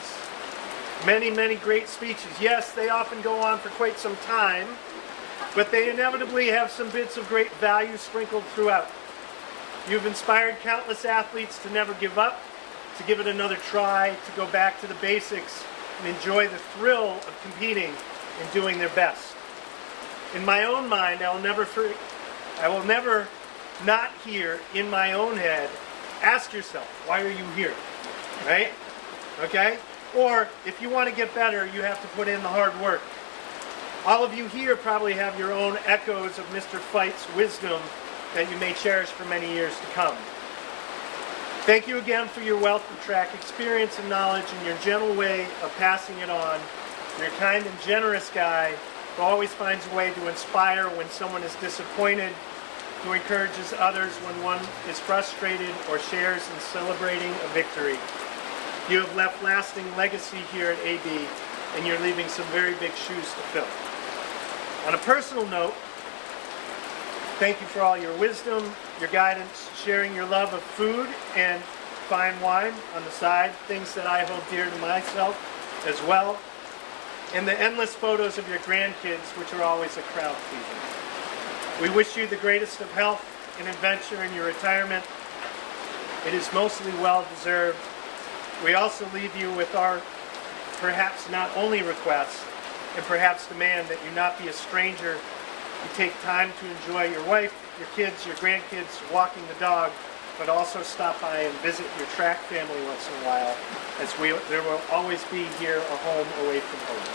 Many, many great speeches. Yes, they often go on for quite some time, but they inevitably have some bits of great value sprinkled throughout. You've inspired countless athletes to never give up, to give it another try, to go back to the basics and enjoy the thrill of competing and doing their best. In my own mind, I will never not hear in my own head, ask yourself, why are you here? Right? Okay? Or if you want to get better, you have to put in the hard work. All of you here probably have your own echoes of Mr. Fight's wisdom that you may cherish for many years to come. Thank you again for your wealth of track experience and knowledge and your gentle way of passing it on. You're a kind and generous guy who always finds a way to inspire when someone is disappointed, who encourages others when one is frustrated or shares in celebrating a victory. You have left lasting legacy here at AB, and you're leaving some very big shoes to fill. On a personal note, thank you for all your wisdom, your guidance, sharing your love of food and fine wine on the side, things that I hold dear to myself as well, and the endless photos of your grandkids, which are always a crowd pleaser. We wish you the greatest of health and adventure in your retirement. It is mostly well-deserved. We also leave you with our perhaps not only request and perhaps demand that you not be a stranger. You take time to enjoy your wife, your kids, your grandkids, walking the dog, but also stop by and visit your track family once in a while, as there will always be here a home away from home.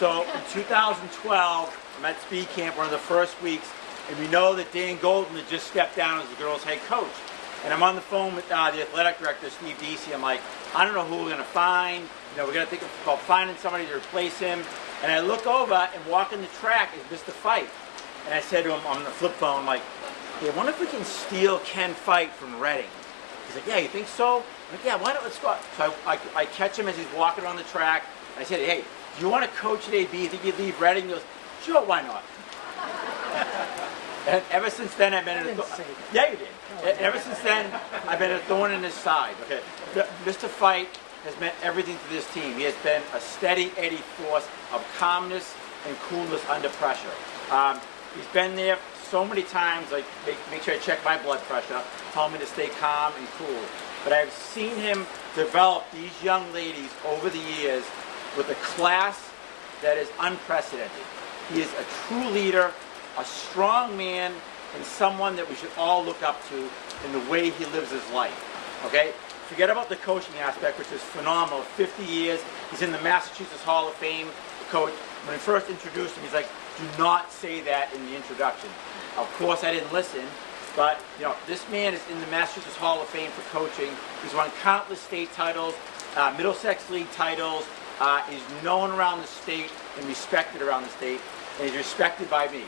So in 2012, I'm at speed camp, one of the first weeks, and we know that Dan Golden had just stepped down as the girls' head coach. And I'm on the phone with the athletic director, Steve Deasy. I'm like, I don't know who we're going to find. You know, we're going to think about finding somebody to replace him. And I look over and walking the track is Mr. Fight. And I said to him on the flip phone, I'm like, hey, I wonder if we can steal Ken Fight from Reading. He's like, yeah, you think so? I'm like, yeah, why don't let's go. So I catch him as he's walking on the track. I said, hey, do you want to coach at AB? You think you'd leave Reading? He goes, sure, why not? And ever since then, I've been at yeah, you did. Ever since then, I've been a thorn in his side. Okay, Mr. Fight has meant everything to this team. He has been a steady Eddie force of calmness and coolness under pressure. He's been there so many times, like make sure I check my blood pressure, tell me to stay calm and cool. But I've seen him develop these young ladies over the years with a class that is unprecedented. He is a true leader, a strong man, and someone that we should all look up to in the way he lives his life. Okay? Forget about the coaching aspect, which is phenomenal. 50 years, he's in the Massachusetts Hall of Fame. Coach, when I first introduced him, he's like, do not say that in the introduction. Of course, I didn't listen, but you know, this man is in the Massachusetts Hall of Fame for coaching. He's won countless state titles, Middlesex League titles. He's known around the state and respected around the state, and he's respected by me.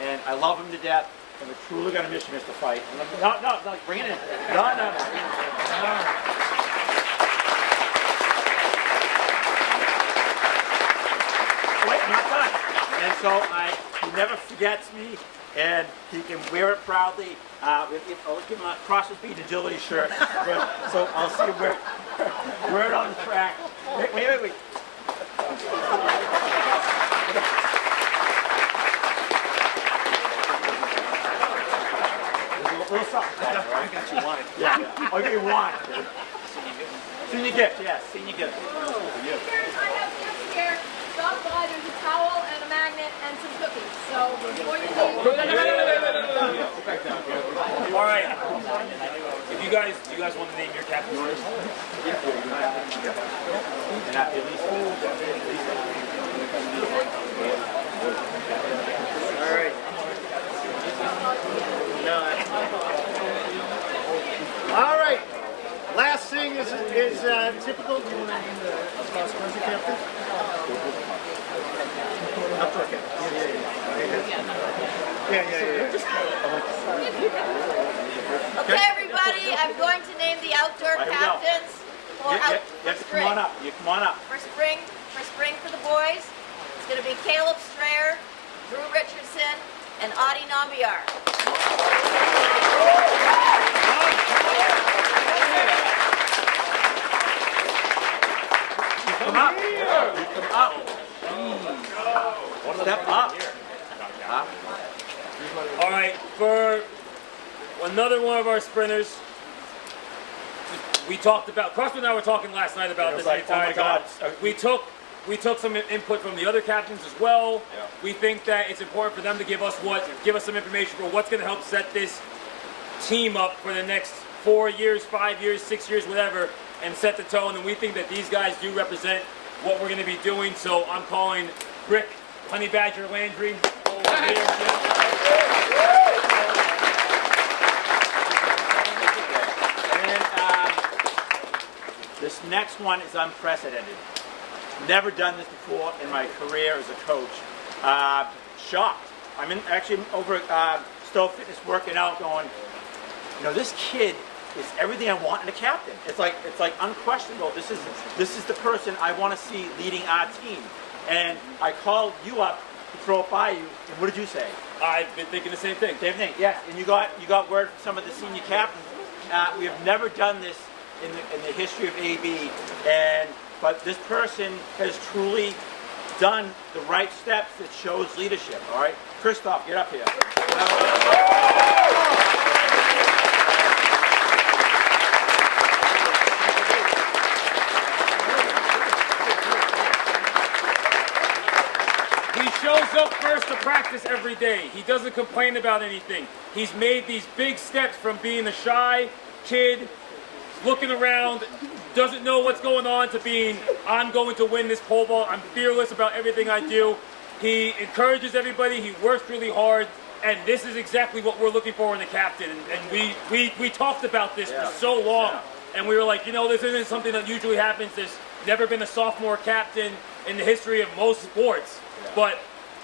And I love him to death, and we're truly going to miss you, Mr. Fight. No, bring it in. No. Wait, I'm not done. And so he never forgets me, and he can wear it proudly. I'll give him a Cross Speed Agility shirt. So I'll see him wear it on the track. Wait. Little something. I got you one. Yeah. I'll give you one. Senior gift, yes. Senior gift. I have gifts here. stop by, there's a towel and a magnet and some cookies. So before you leave, All right. If you guys want to name your captains first? All right. No, all right. Last thing is typical. Do you want to name the cross-country captain? Outdoor captain. Yeah. Okay, everybody, I'm going to name the outdoor Right, here we go. captains for, You come on up. You come on up. for spring for the boys. It's going to be Caleb Strayer, Drew Richardson, and Adi Nambiar. Come up. Come up. Step up. All right, for another one of our sprinters, we talked about, Crossman and I were talking last night about this the entire time. We took some input from the other captains as well. Yeah. We think that it's important for them to give us some information for what's going to help set this team up for the next 4 years, 5 years, 6 years, whatever, and set the tone. And we think that these guys do represent what we're going to be doing. So I'm calling Rick Honey Badger Landry over here. And this next one is unprecedented. Never done this before in my career as a coach. Shocked. I'm actually over at Stowe Fitness working out going, this kid is everything I want in a captain. It's like unquestionable. This is the person I want to see leading our team. And I called you up to throw it by you, and what did you say? I've been thinking the same thing. Same thing, yes. And you got word from some of the senior captains. We have never done this in the history of AB, but this person has truly done the right steps that shows leadership. All right, Christoph, get up here. He shows up first to practice every day. He doesn't complain about anything. He's made these big steps from being a shy kid, looking around, doesn't know what's going on, to being, I'm going to win this pole vault. I'm fearless about everything I do. He encourages everybody. He works really hard. And this is exactly what we're looking for in the captain. And we talked about this for so long. And we were like, this isn't something that usually happens. There's never been a sophomore captain in the history of most sports. But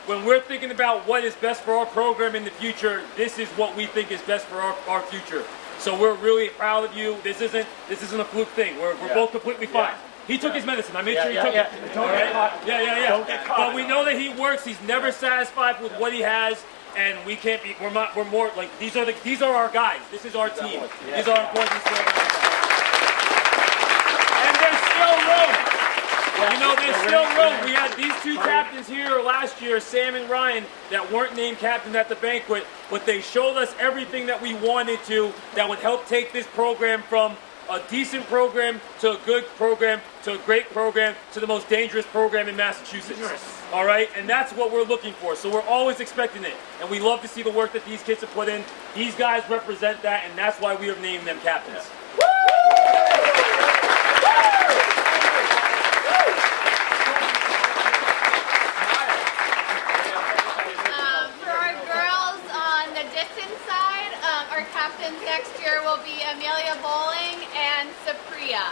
when we're thinking about what is best for our program in the future, this is what we think is best for our future. So we're really proud of you. This isn't a fluke thing. We're both completely fine. He took his medicine. I made sure he took it. All right? Yeah. But we know that he works. He's never satisfied with what he has, and we can't be. We're more like these are our guys. This is our team. These are important. And there's still room. There's still room. We had these two captains here last year, Sam and Ryan, that weren't named captain at the banquet, but they showed us everything that we wanted to that would help take this program from a decent program to a good program to a great program to the most dangerous program in Massachusetts. All right? And that's what we're looking for. So we're always expecting it. And we love to see the work that these kids have put in. These guys represent that, and that's why we have named them captains. Next year will be Amelia Bowling and Supriya.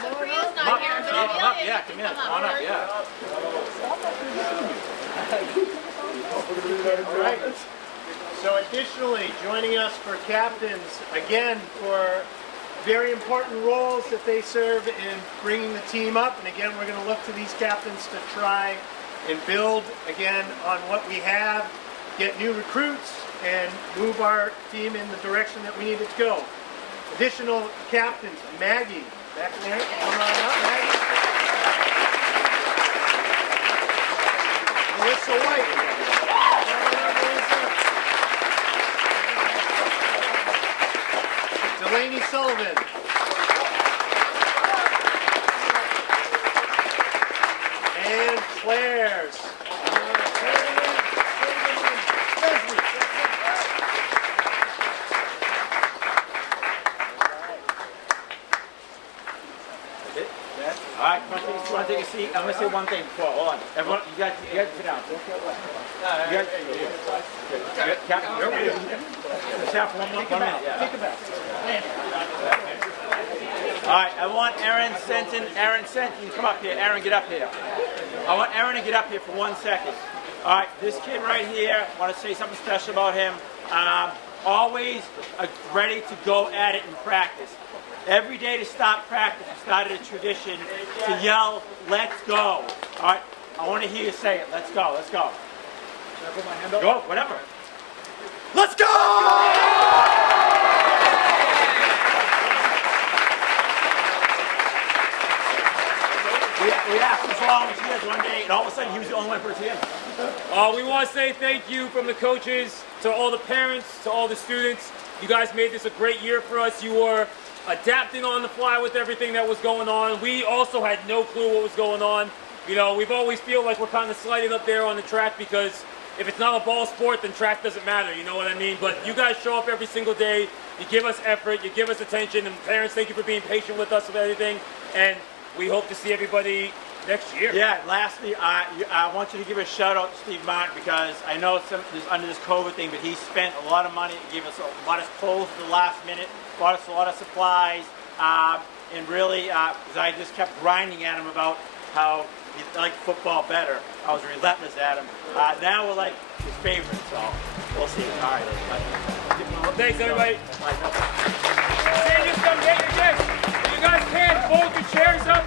Supriya's not here, but Amelia, come on up, All right. So additionally, joining us for captains, again, for very important roles that they serve in bringing the team up. And again, we're going to look to these captains to try and build, again, on what we have, get new recruits, and move our team in the direction that we need it to go. Additional captains, Maggie, back there, come on up, Maggie. Melissa White. Sullivan. And Claire's. All right, you want to take a seat? I'm going to say one thing before. Hold on. Everyone, you guys sit down. Captain, just have one minute. All right, I want Aaron Senton. Come up here. Aaron, get up here. I want Aaron to get up here for 1 second. All right, this kid right here, I want to say something special about him. Always ready to go at it in practice. Every day to stop practice, we started a tradition to yell, "Let's go!" All right, I want to hear you say it. Let's go, let's go. Should I put my hand up? Go, whatever. Let's go! We asked him for volunteers one day, and all of a sudden he was the only one for his hand. We want to say thank you from the coaches to all the parents, to all the students. You guys made this a great year for us. You were adapting on the fly with everything that was going on. We also had no clue what was going on. You know, we've always feel like we're kind of sliding up there on the track because if it's not a ball sport, then track doesn't matter, you know what I mean? But you guys show up every single day, you give us effort, you give us attention, and parents, thank you for being patient with us with everything, and we hope to see everybody next year. Yeah, lastly, I want you to give a shout out to Steve Martin because I know it's under this COVID thing, but he spent a lot of money, gave us a lot of clothes at the last minute, bought us a lot of supplies, and really, because I just kept grinding at him about how he liked football better. I was relentless at him. Now we're like his favorite, so we'll see. All right. Well, thanks, everybody. Say just come get your dish. If you guys can, fold your chairs up.